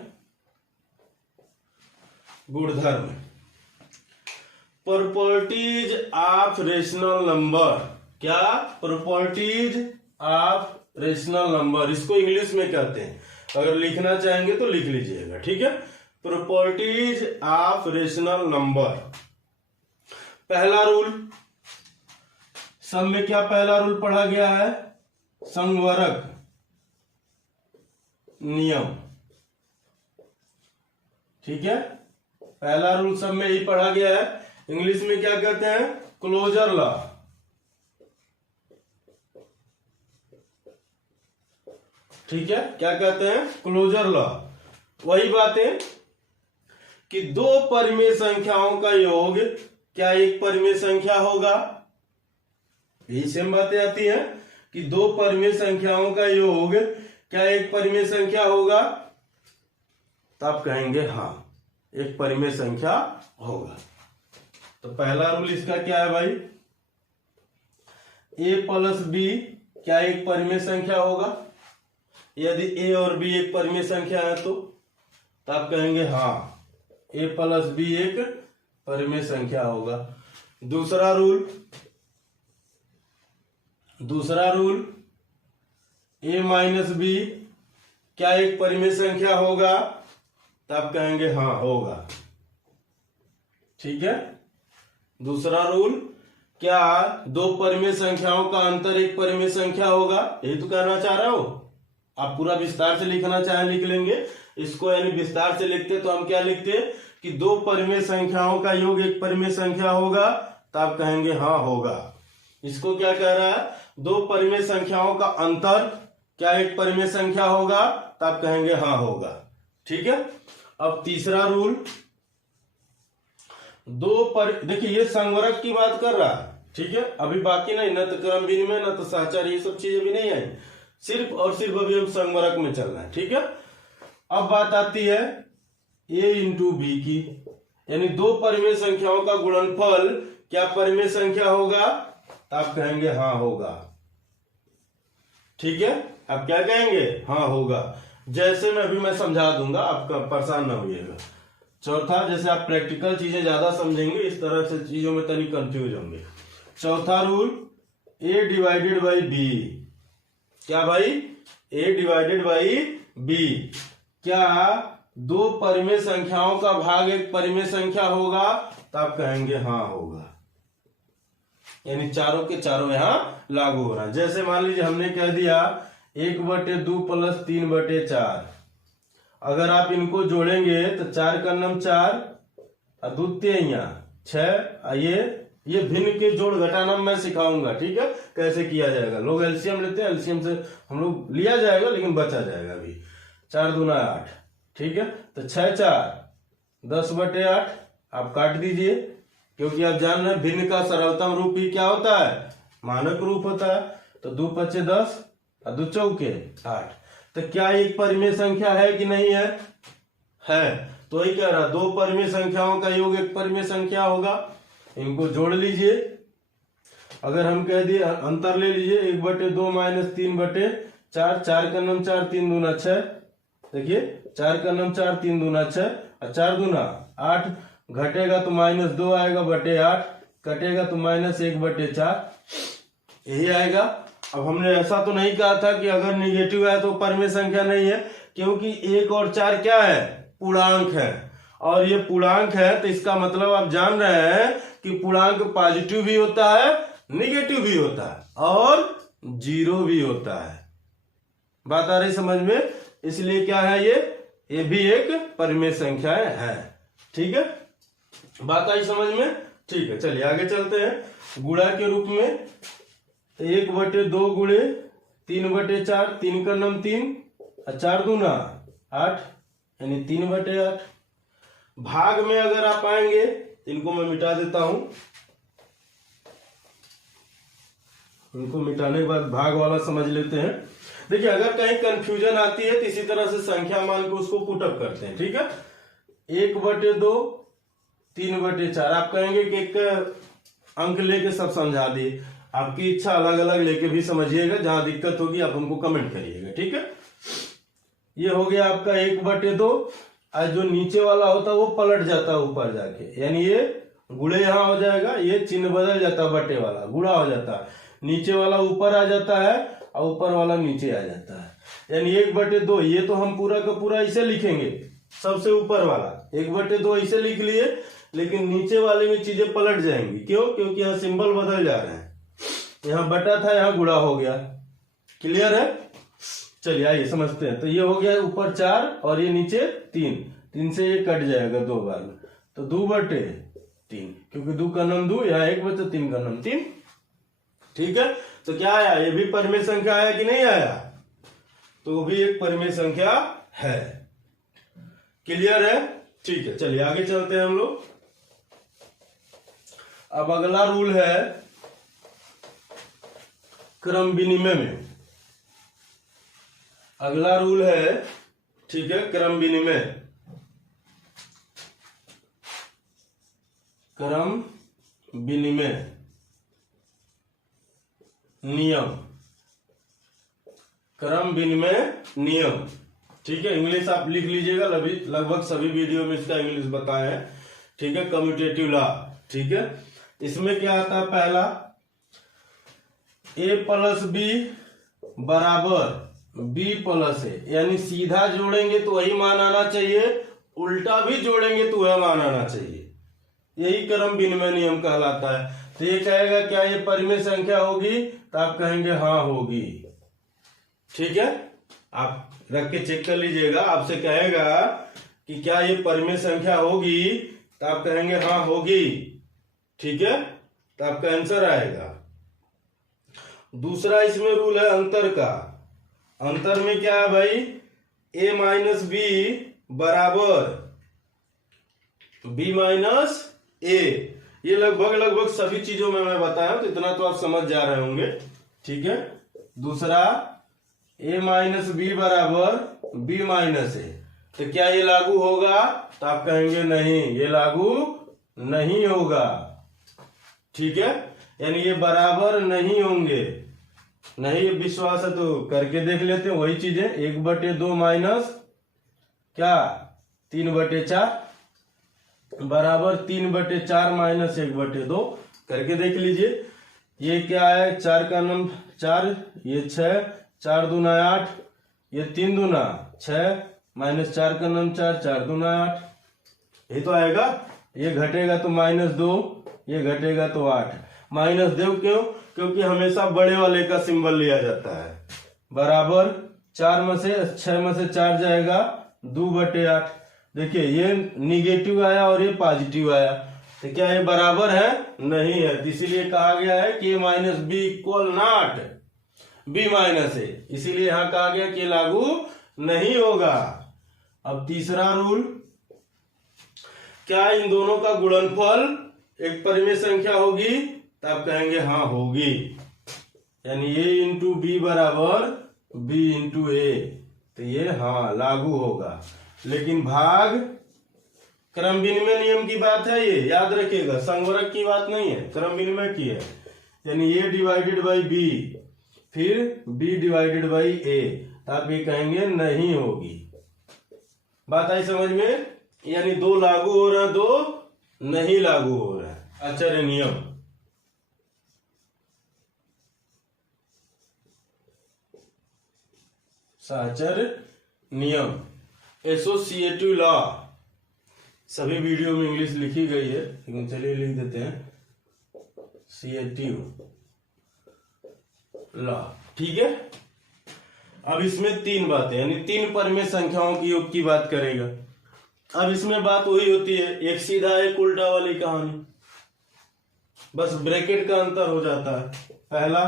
गुणधर्म, प्रॉपर्टीज ऑफ रेशनल नंबर। क्या? प्रॉपर्टीज ऑफ रेशनल नंबर, इसको इंग्लिश में कहते हैं। अगर लिखना चाहेंगे तो लिख लीजिएगा, ठीक है। Properties of rational number. पहला रूल, सब में क्या पहला रूल पढ़ा गया है? संगवरक नियम, ठीक है। पहला रूल सब में यही पढ़ा गया है। इंग्लिश में क्या कहते हैं? क्लोजर लॉ, ठीक है। क्या कहते हैं? Closure law. वही बातें कि दो परिमेय संख्याओं का योग क्या एक परिमेय संख्या होगा? यही सेम बातें आती है कि दो परिमेय संख्याओं का योग क्या एक परिमेय संख्या होगा? तो आप कहेंगे हाँ, एक परिमेय संख्या होगा। तो पहला रूल इसका क्या है भाई? a प्लस बी क्या एक परिमेय संख्या होगा? यदि a और b एक परिमेय संख्या है तो आप कहेंगे हाँ, a प्लस बी एक परिमेय संख्या होगा। दूसरा रूल a माइनस बी क्या एक परिमेय संख्या होगा? तो आप कहेंगे हाँ, होगा, ठीक है। दूसरा रूल, क्या दो परिमेय संख्याओं का अंतर एक परिमेय संख्या होगा? यही तो कहना चाह रहा हूं। आप पूरा विस्तार से लिखना चाहे लिख लेंगे इसको, यानी विस्तार से लिखते तो हम क्या लिखते कि दो परिमेय संख्याओं का योग एक परिमेय संख्या होगा, तो आप कहेंगे हाँ, होगा। इसको क्या कह रहा है? दो परिमेय संख्याओं का अंतर क्या एक परिमेय संख्या होगा? तो आप कहेंगे हाँ, होगा, ठीक है। अब तीसरा रूल, देखिए ये संवरक की बात कर रहा है, ठीक है। अभी बाकी नहीं, न तो क्रम विनिमय न तो साचार, ये सब चीजें भी नहीं आई, सिर्फ और सिर्फ अभी हम संवरक में चल रहे हैं, ठीक है। अब बात आती है a इंटू बी की, यानी दो परिमेय संख्याओं का गुणनफल क्या परिमेय संख्या होगा? तो आप कहेंगे हाँ, होगा, ठीक है। आप क्या कहेंगे? हाँ, होगा। जैसे मैं समझा दूंगा, आपका परेशान ना होइएगा। चौथा, जैसे आप प्रैक्टिकल चीजें ज्यादा समझेंगे, इस तरह से चीजों में तनी कंफ्यूज होंगे। चौथा rule, a divided by b. क्या भाई? a डिवाइडेड बाई बी क्या दो परिमेय संख्याओं का भाग एक परिमेय संख्या होगा? तो आप कहेंगे हाँ, होगा, यानी चारों के चारों यहां लागू हो रहा है। जैसे मान लीजिए हमने कह दिया 1/2 प्लस 3/4, अगर आप इनको जोड़ेंगे तो 4 का नम 4 और 2 6। ये भिन्न के जोड़ घटाना मैं सिखाऊंगा, ठीक है, कैसे किया जाएगा। लोग एलसीएम लेते हैं, एलसीएम से हम लोग लिया जाएगा लेकिन बचा जाएगा अभी। 4 दूना 8, ठीक है। तो 6 4 10/8 आप काट दीजिए, क्योंकि आप जान रहे हैं भिन्न का सरलतम रूप ही क्या होता है? मानक रूप होता है। तो 2 5 10 और 2 4 8। तो क्या एक परिमेय संख्या है कि नहीं है? है। तो वही कह रहा, दो परिमेय संख्याओं का योग एक परिमेय संख्या होगा। इनको जोड़ लीजिए। अगर हम कह दिए अंतर ले लीजिए, 1/2 माइनस 3/4, 4 का नम 4 3 दूना 6। देखिए 4 का नम 4 3 दूना 6 और 4 दूना 8, घटेगा तो -2 आएगा बटे 8, कटेगा तो -1/4, यही आएगा। अब हमने ऐसा तो नहीं कहा था कि अगर निगेटिव है तो परिमेय संख्या नहीं है, क्योंकि 1 और 4 क्या है? पूर्णांक है, और ये पूर्णांक है तो इसका मतलब आप जान रहे हैं कि पूर्णांक पॉजिटिव भी होता है, निगेटिव भी होता है और जीरो भी होता है। बात आ रही समझ में? इसलिए क्या है ये भी एक परिमेय संख्या है, ठीक है। बात आई समझ में? ठीक है, चलिए आगे चलते हैं। गुणा के रूप में 1/2 गुणे 3/4, 3 का नम 3 और 4 दूना 8, यानी 3/8। भाग में अगर आप आएंगे, इनको मैं मिटा देता हूं। इनको मिटाने के बाद भाग वाला समझ लेते हैं। देखिए अगर कहीं कंफ्यूजन आती है तो इसी तरह से संख्या मान के उसको पुटअप करते हैं, ठीक है। 1/2 3/4, आप कहेंगे कि एक अंक लेके सब समझा दिए। आपकी इच्छा अलग अलग लेके भी समझिएगा, जहां दिक्कत होगी आप हमको कमेंट करिएगा, ठीक है। ये हो गया आपका 1/2। और जो नीचे वाला होता है वो पलट जाता है ऊपर जाके, यानी ये गुणे यहाँ हो जाएगा, ये चिन्ह बदल जाता है, बटे वाला गुणा हो जाता है, नीचे वाला ऊपर आ जाता है और ऊपर वाला नीचे आ जाता है, यानी 1/2। ये तो हम पूरा का पूरा ऐसे लिखेंगे, सबसे ऊपर वाला 1/2 ऐसे लिख लिए, लेकिन नीचे वाले में चीजें पलट जाएंगी। क्यों? क्योंकि यहाँ सिंबल बदल जा रहे हैं, यहाँ बटा था यहाँ गुणा हो गया। क्लियर है? चलिए आइए समझते हैं। तो ये हो गया ऊपर 4 और ये नीचे 3, 3 से ये कट जाएगा 2 बार में, तो 2/3, क्योंकि 2 का नम 2, यहाँ 1/3 का नम 3। ठीक है, तो क्या आया? ये भी परिमेय संख्या आया कि नहीं आया? तो वो भी एक परिमेय संख्या है। क्लियर है? ठीक है, चलिए आगे चलते हैं हम लोग। अब अगला रूल है क्रम विनिमय में। अगला रूल है, ठीक है, क्रम विनिमय। क्रम विनिमय नियम, क्रम विनिमय नियम। ठीक है, इंग्लिश आप लिख लीजिएगा, लगभग सभी वीडियो में इसका इंग्लिश बताया है। ठीक है, कम्यूटेटिव लॉ। ठीक है, इसमें क्या आता है? पहला, a + b = b + a, यानी सीधा जोड़ेंगे तो वही मान आना चाहिए, उल्टा भी जोड़ेंगे तो वह मान आना चाहिए। यही क्रम विनिमय नियम कहलाता है। तो ये कहेगा क्या ये परिमेय संख्या होगी? तो आप कहेंगे हाँ होगी। ठीक है, आप रख के चेक कर लीजिएगा। आपसे कहेगा कि क्या ये परिमेय संख्या होगी, तो आप कहेंगे हाँ होगी। ठीक है, तो आपका आंसर आएगा। दूसरा इसमें रूल है अंतर का। अंतर में क्या है भाई? a - b = b - a। ये लगभग सभी चीजों में मैं बताया, तो इतना तो आप समझ जा रहे होंगे। ठीक है, दूसरा a - b = b - a। तो क्या ये लागू होगा? तो आप कहेंगे नहीं, ये लागू नहीं होगा। ठीक है, यानी ये बराबर नहीं होंगे। नहीं विश्वास है तो करके देख लेते हैं वही चीजें। 1/2 माइनस क्या 3/4 बराबर 3/4 माइनस 1/2 करके देख लीजिए। ये क्या है? 4 का नम 4, ये 6, 4 दूना 8, ये 3 दूना 6 माइनस 4 का नम 4, 4 दूना 8, ये तो आएगा। ये घटेगा तो -2, ये घटेगा तो 8। -2 क्यों? क्योंकि हमेशा बड़े वाले का सिंबल लिया जाता है। बराबर 4 में से 6 में से 4 जाएगा 2/8। देखिए ये निगेटिव आया और ये पॉजिटिव आया, तो क्या ये बराबर है? नहीं है। इसीलिए कहा गया है कि - b = नॉट b - a। इसीलिए यहां कहा गया कि लागू नहीं होगा। अब तीसरा रूल, क्या इन दोनों का गुणनफल एक परिमेय संख्या होगी? तो आप कहेंगे हाँ होगी, यानी a × b = b × a। तो ये हाँ लागू होगा। लेकिन भाग क्रम विनिमय नियम की बात है, ये याद रखिएगा, संवर्ग की बात नहीं है, क्रम विनिमय की है। यानी a/b फिर b/a, आप ये कहेंगे नहीं होगी। बात आई समझ में? यानी 2 लागू हो रहा है, 2 नहीं लागू हो रहा है। आचार्य नियम, साहचर्य नियम, एसोसिएटिव लॉ। सभी वीडियो में इंग्लिश लिखी गई है, लेकिन चलिए लिख देते हैं एसोसिएटिव लॉ। ठीक है, अब इसमें 3 बातें, यानी 3 परिमेय संख्याओं की योग की बात करेगा। अब इसमें बात वही होती है, एक सीधा एक उल्टा वाली कहानी, बस ब्रैकेट का अंतर हो जाता है। पहला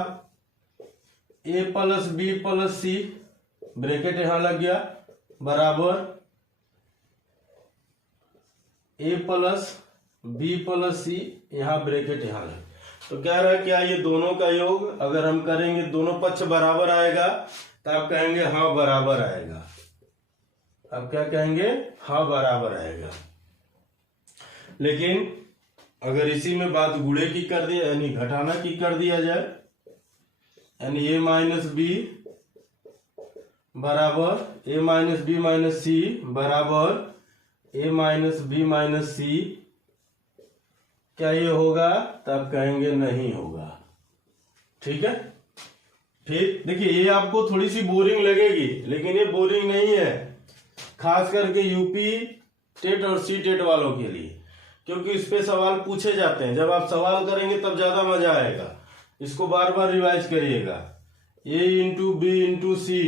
a + b + c, ब्रैकेट यहां लग गया, बराबर a + b + c, यहां ब्रैकेट यहां लग। तो कह रहा है क्या ये दोनों का योग अगर हम करेंगे, दोनों पक्ष बराबर आएगा, तो आप कहेंगे हाँ बराबर आएगा। आप क्या कहेंगे? हाँ बराबर आएगा। लेकिन अगर इसी में बात गुणे की कर दिया, यानी घटाना की कर दिया जाए, यानी a - b बराबर a - b - c बराबर ए माइनस बी माइनस सी, क्या ये होगा? तब कहेंगे नहीं होगा। ठीक है। फिर देखिए, ये आपको थोड़ी सी बोरिंग लगेगी, लेकिन ये बोरिंग नहीं है, खास करके यूपी टेट और सी टेट वालों के लिए, क्योंकि इस पे सवाल पूछे जाते हैं। जब आप सवाल करेंगे तब ज्यादा मजा आएगा। इसको बार बार रिवाइज करिएगा। ए इंटू बी इंटू सी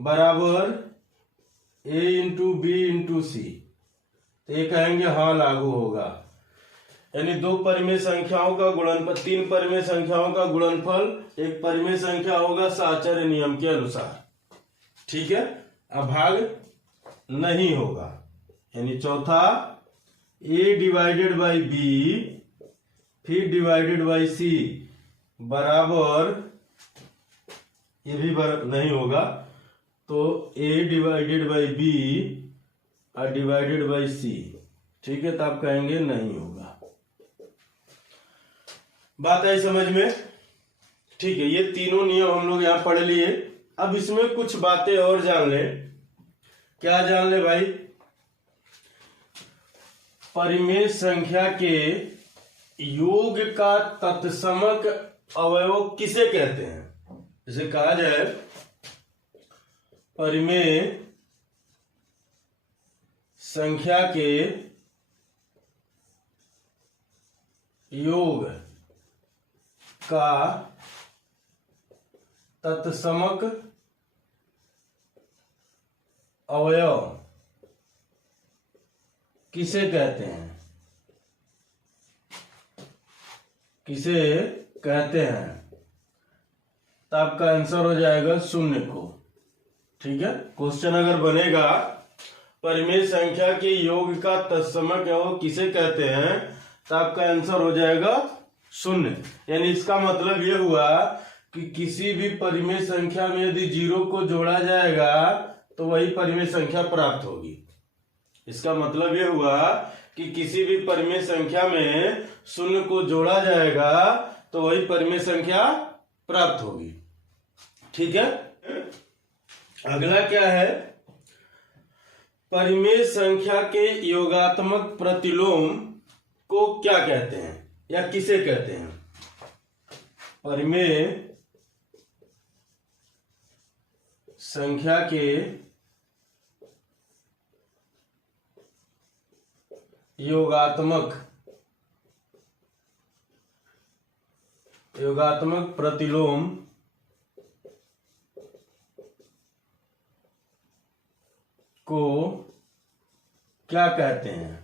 बराबर ए इंटू बी इंटू सी, तो ये कहेंगे हाँ लागू होगा। यानी दो परिमेय संख्याओं का गुणनफल, तीन परिमेय संख्याओं का गुणनफल एक परिमेय संख्या होगा साहचर्य नियम के अनुसार। ठीक है। अब भाग नहीं होगा, यानी चौथा ए डिवाइडेड बाई बी फिर डिवाइडेड बाई सी बराबर, ये भी नहीं होगा, तो ए डिवाइडेड बाई बी और डिवाइडेड बाई सी। ठीक है, तो आप कहेंगे नहीं होगा। बात आई समझ में? ठीक है, ये तीनों नियम हम लोग यहां पढ़ लिए। अब इसमें कुछ बातें और जान ले। क्या जान ले भाई? परिमेय संख्या के योग का तत्समक अवयव किसे कहते हैं? जैसे कहा जाए परिमेय संख्या के योग का तत्समक अवयव किसे कहते हैं? किसे कहते हैं? तो आपका आंसर हो जाएगा शून्य को। ठीक है। क्वेश्चन अगर बनेगा परिमेय संख्या के योग का तत्समक अवयव किसे कहते हैं, तो आपका आंसर हो जाएगा शून्य। यानी इसका मतलब यह हुआ कि किसी भी परिमेय संख्या में यदि जीरो को जोड़ा जाएगा तो वही परिमेय संख्या प्राप्त होगी। इसका मतलब यह हुआ कि किसी भी परिमेय संख्या में शून्य को जोड़ा जाएगा तो वही परिमेय संख्या प्राप्त होगी। ठीक है। अगला क्या है? परिमेय संख्या के योगात्मक प्रतिलोम को क्या कहते हैं या किसे कहते हैं? परिमेय संख्या के योगात्मक प्रतिलोम को क्या कहते हैं?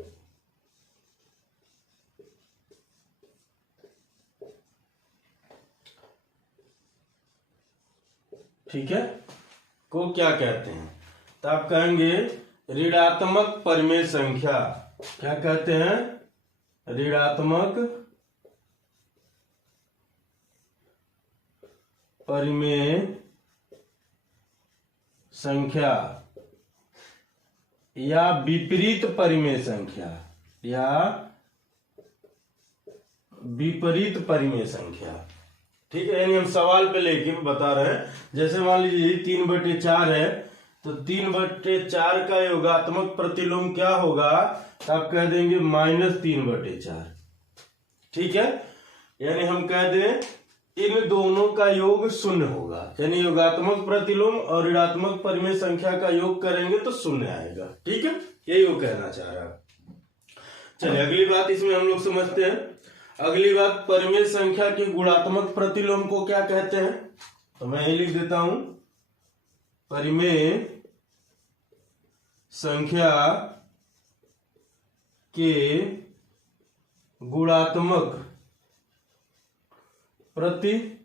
ठीक है, को क्या कहते हैं? तो आप कहेंगे ऋणात्मक परिमेय संख्या। क्या कहते हैं? ऋणात्मक परिमेय संख्या या विपरीत परिमेय संख्या या विपरीत परिमेय संख्या। ठीक है। यानी हम सवाल पे लेके बता रहे हैं। जैसे मान लीजिए 3/4 है, तो 3/4 का योगात्मक प्रतिलोम क्या होगा? तो आप कह देंगे -3/4। ठीक है। यानी हम कह दें इन दोनों का योग शून्य होगा। यानी योगात्मक प्रतिलोम और ऋणात्मक परिमेय संख्या का योग करेंगे तो शून्य आएगा। ठीक है, यही वो कहना चाह रहा है। चलिए अगली बात इसमें हम लोग समझते हैं। अगली बात, परिमेय संख्या के गुणात्मक प्रतिलोम को क्या कहते हैं? तो मैं यही लिख देता हूं, परिमेय संख्या के गुणात्मक प्रतिलोम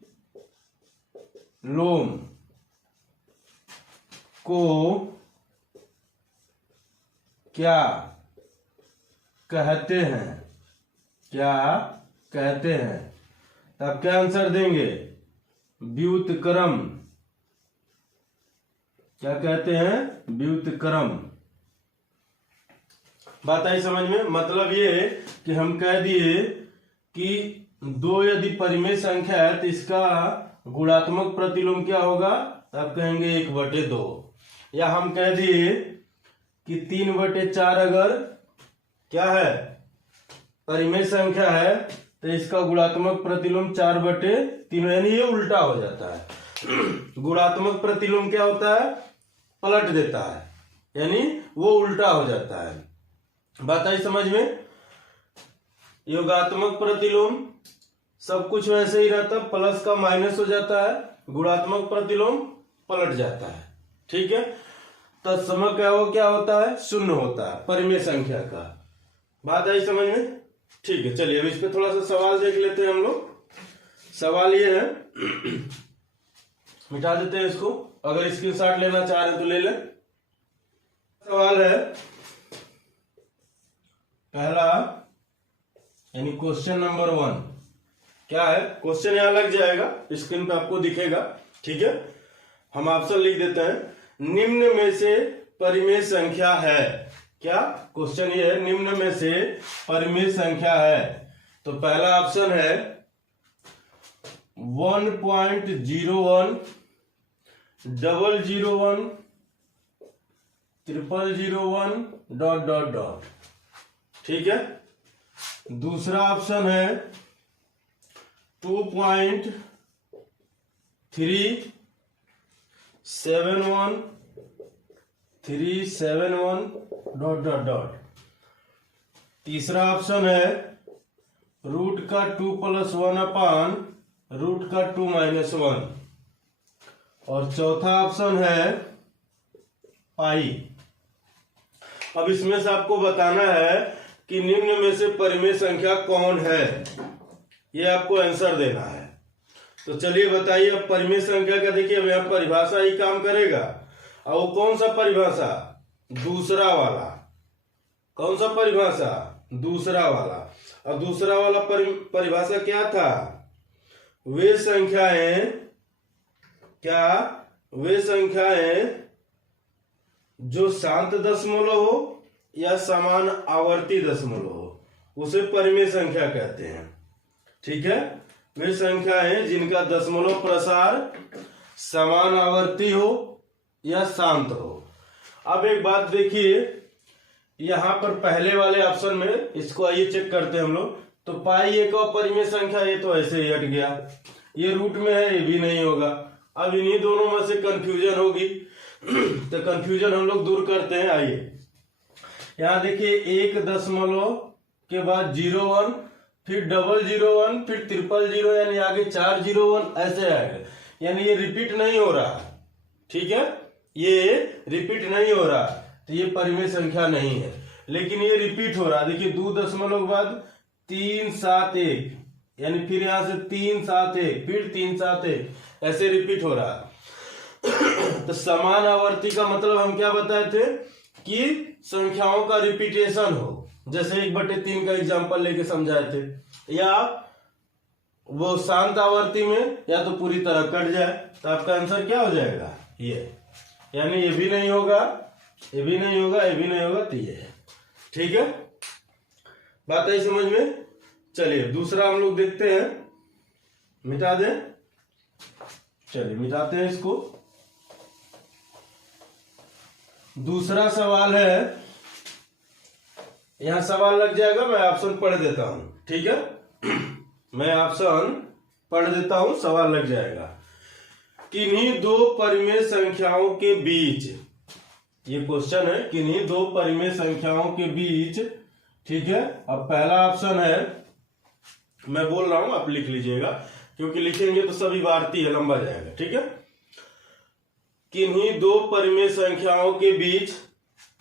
को क्या कहते हैं? क्या कहते हैं? तब क्या आंसर देंगे? व्युत्क्रम। क्या कहते हैं? व्युत्क्रम। बात आई समझ में? मतलब ये है कि हम कह दिए कि दो यदि परिमेय संख्या है तो इसका गुणात्मक प्रतिलोम क्या होगा? तब कहेंगे 1/2। या हम कह दिए कि 3/4 अगर क्या है परिमेय संख्या है तो इसका गुणात्मक प्रतिलोम 4/3, यानी ये उल्टा हो जाता है। गुणात्मक प्रतिलोम क्या होता है, पलट देता है, यानी वो उल्टा हो जाता है। बात आई समझ में। योगात्मक प्रतिलोम सब कुछ वैसे ही रहता है, प्लस का माइनस हो जाता है, गुणात्मक प्रतिलोम पलट जाता है। ठीक है, तत्समक क्या होता है, शून्य होता है परिमेय संख्या का। बात आई समझ में। ठीक है, चलिए अब इस पे थोड़ा सा सवाल देख लेते हैं हम लोग। सवाल ये है, मिटा देते हैं इसको, अगर स्क्रीनशॉट लेना चाह रहे हैं तो ले लें। सवाल है पहला, यानी क्वेश्चन नंबर 1 क्या है, क्वेश्चन यहां लग जाएगा, स्क्रीन पे आपको दिखेगा। ठीक है, हम ऑप्शन लिख देते हैं। निम्न में से परिमेय संख्या है, क्या क्वेश्चन ये है, निम्न में से परिमेय संख्या है। तो पहला ऑप्शन है 1.01, 001, 0001 ... ठीक है, दूसरा ऑप्शन है 2.371, 371 ... तीसरा ऑप्शन है √2 + 1/√2 - 1। और चौथा ऑप्शन है पाई। अब इसमें से आपको बताना है कि निम्न में से परिमेय संख्या कौन है, ये आपको आंसर देना है। तो चलिए बताइए, अब परिमेय संख्या का देखिए, अब यहाँ परिभाषा ही काम करेगा। और वो कौन सा परिभाषा, दूसरा वाला। कौन सा परिभाषा, दूसरा वाला। और दूसरा वाला परिभाषा क्या था, वे संख्याएं, क्या वे संख्याएं जो शांत दशमलव हो या समान आवर्ती दशमलव हो, उसे परिमेय संख्या कहते हैं। ठीक है, वे संख्याएं जिनका दशमलव प्रसार समान आवर्ती हो या शांत हो। अब एक बात देखिए, यहां पर पहले वाले ऑप्शन में, इसको आइए चेक करते हैं हम लोग। तो पाई एक और परिमेय संख्या, ये तो ऐसे ही हट गया, ये रूट में है, ये भी नहीं होगा। अब इन्हीं दोनों में से कंफ्यूजन होगी, तो कंफ्यूजन हम लोग दूर करते हैं। आइए यहाँ देखिए, 1 दशमलव के बाद 01, फिर 001, फिर 000, यानी आगे 401 ऐसे आएगा, यानी ये रिपीट नहीं हो रहा। ठीक है, ये रिपीट नहीं हो रहा, तो ये परिमेय संख्या नहीं है। लेकिन ये रिपीट हो रहा, देखिए 2 दशमलव के बाद 371, यानी फिर यहां से 371, फिर 371, ऐसे रिपीट हो रहा। तो समान आवर्ती का मतलब हम क्या बताए थे कि संख्याओं का रिपीटेशन हो, जैसे 1/3 का एग्जांपल लेके समझाए थे। या वो शांत आवर्ती में या तो पूरी तरह कट जाए, तो आपका आंसर क्या हो जाएगा, ये। यानी ये भी नहीं होगा, ये भी नहीं होगा, ये भी नहीं होगा, तो ये है। ठीक है, बात आई समझ में। चलिए दूसरा हम लोग देखते हैं, मिटा दें, चलिए मिटाते हैं इसको। दूसरा सवाल है, यहां सवाल लग जाएगा, मैं ऑप्शन पढ़ देता हूं। ठीक है, मैं ऑप्शन पढ़ देता हूं, सवाल लग जाएगा। किन्हीं दो परिमेय संख्याओं के बीच, ये क्वेश्चन है, किन्हीं दो परिमेय संख्याओं के बीच। ठीक है, अब पहला ऑप्शन है, मैं बोल रहा हूं, आप लिख लीजिएगा, क्योंकि लिखेंगे तो सभी बारती है, लंबा जाएगा। ठीक है, किन्हीं दो परिमेय संख्याओं के बीच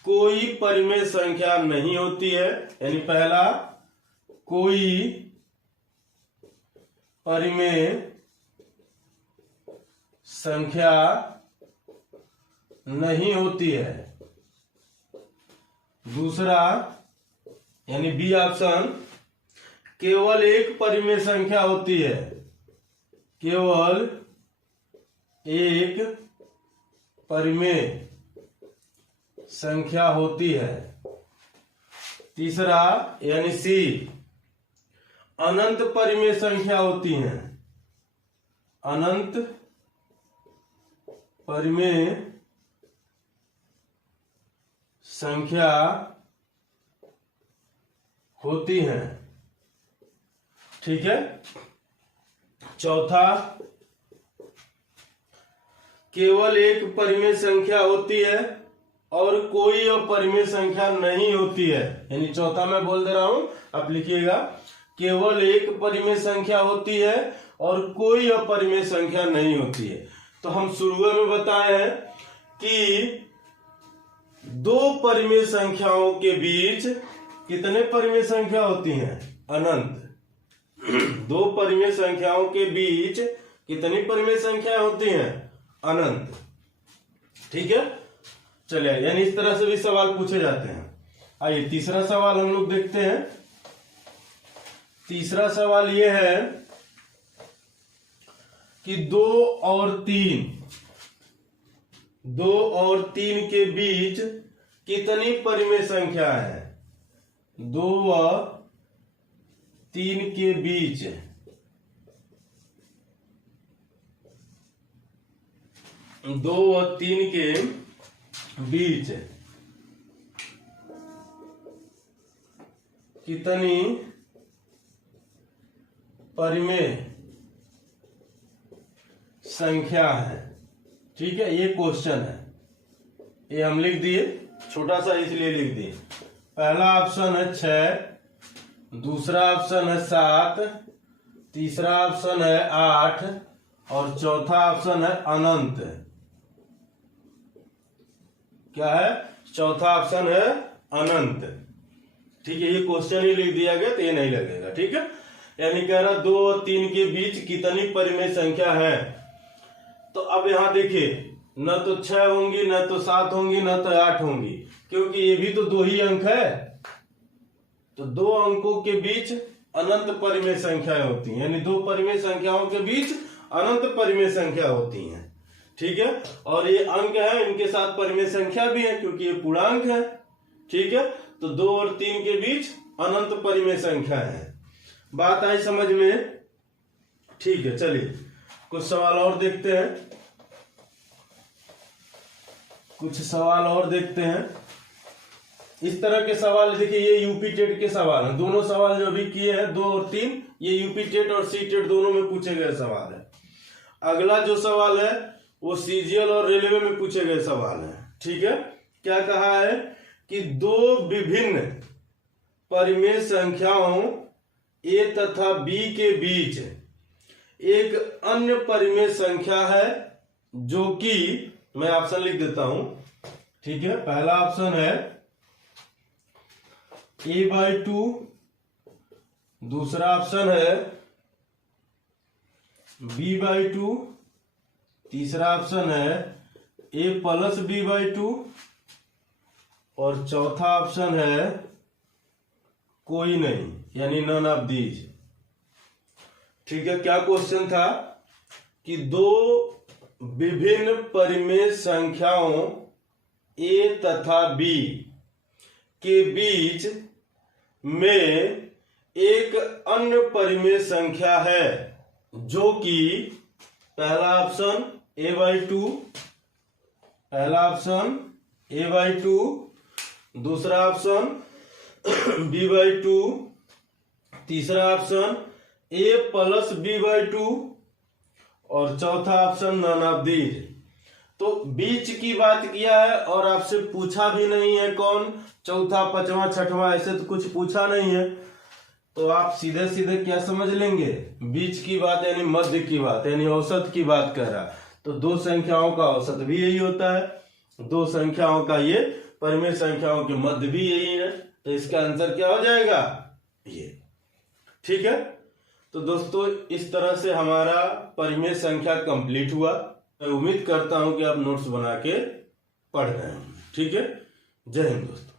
कोई परिमेय संख्या नहीं होती है, यानी पहला, कोई परिमेय संख्या नहीं होती है। दूसरा, यानी बी ऑप्शन, केवल एक परिमेय संख्या होती है, केवल एक परिमेय संख्या होती है। तीसरा, यानी सी, अनंत परिमेय संख्या होती हैं, अनंत परिमेय संख्या होती हैं। ठीक है। चौथा, केवल एक परिमेय संख्या होती है और कोई अपरिमेय संख्या नहीं होती है। यानी चौथा मैं बोल दे रहा हूं, आप लिखिएगा, केवल एक परिमेय संख्या होती है और कोई अपरिमेय संख्या नहीं होती है। तो हम शुरू में बताए हैं कि दो परिमेय संख्याओं के बीच कितने परिमेय संख्या होती हैं? अनंत। दो परिमेय संख्याओं के बीच कितनी परिमेय संख्या होती हैं? अनंत। ठीक है। चलिए, यानी इस तरह से भी सवाल पूछे जाते हैं। आइए तीसरा सवाल हम लोग देखते हैं। तीसरा सवाल यह है कि 2 और 3 के बीच कितनी परिमेय संख्या है? 2 व 3 के बीच कितनी परिमेय संख्या है? ठीक है, ये क्वेश्चन है, ये हम लिख दिए, छोटा सा इसलिए लिख दिए। पहला ऑप्शन है 6, दूसरा ऑप्शन है 7, तीसरा ऑप्शन है 8 और चौथा ऑप्शन है अनंत। क्या है? चौथा ऑप्शन है अनंत। ठीक है, ये क्वेश्चन ही लिख दिया गया तो ये नहीं लगेगा। ठीक है, यानी कह रहा 2 और 3 के बीच कितनी परिमेय संख्या है। तो अब यहां देखिए, न तो 6 होंगी, न तो 7 होंगी, न तो 8 होंगी, क्योंकि ये भी तो 2 ही अंक है। तो 2 अंकों के बीच अनंत परिमेय संख्याएं होती हैं, यानी 2 परिमेय संख्याओं के बीच अनंत परिमेय संख्या होती हैं। ठीक है, और ये अंक है, इनके साथ परिमेय संख्या भी है क्योंकि ये पूर्णांक है। ठीक है, तो 2 और 3 के बीच अनंत परिमेय संख्या है। बात आई समझ में? ठीक है, चलिए कुछ सवाल और देखते हैं। इस तरह के सवाल देखिए, ये यूपी टेट के सवाल हैं। दोनों सवाल जो अभी किए हैं 2 और 3, ये यूपी टेट और सी टेट दोनों में पूछे गए सवाल है। अगला जो सवाल है वो सीजीएल और रेलवे में पूछे गए सवाल है। ठीक है, क्या कहा है कि 2 विभिन्न परिमेय संख्याओं ए तथा बी के बीच एक अन्य परिमेय संख्या है जो कि, मैं ऑप्शन लिख देता हूं। ठीक है, पहला ऑप्शन है a/2, दूसरा ऑप्शन है b/2, तीसरा ऑप्शन है a+b/2 और चौथा ऑप्शन है कोई नहीं, यानी नन ऑफ दीज। ठीक है, क्या क्वेश्चन था कि 2 विभिन्न परिमेय संख्याओं a तथा b के बीच में एक अन्य परिमेय संख्या है जो कि, पहला ऑप्शन a/2, दूसरा ऑप्शन b/2, तीसरा ऑप्शन a+b/2 और चौथा ऑप्शन नन ऑफ दीज। तो बीच की बात किया है और आपसे पूछा भी नहीं है कौन चौथा, पांचवा, छठवां, ऐसे तो कुछ पूछा नहीं है। तो आप सीधे सीधे क्या समझ लेंगे? बीच की बात यानी मध्य की बात, यानी औसत की बात कर रहा। तो 2 संख्याओं का औसत भी यही होता है, 2 संख्याओं का ये परिमेय संख्याओं के मध्य भी यही है। तो इसका आंसर क्या हो जाएगा? ये। ठीक है, तो दोस्तों इस तरह से हमारा परिमेय संख्या कंप्लीट हुआ। मैं उम्मीद करता हूं कि आप नोट्स बना के पढ़ रहे हैं। ठीक है, जय हिंद दोस्तों।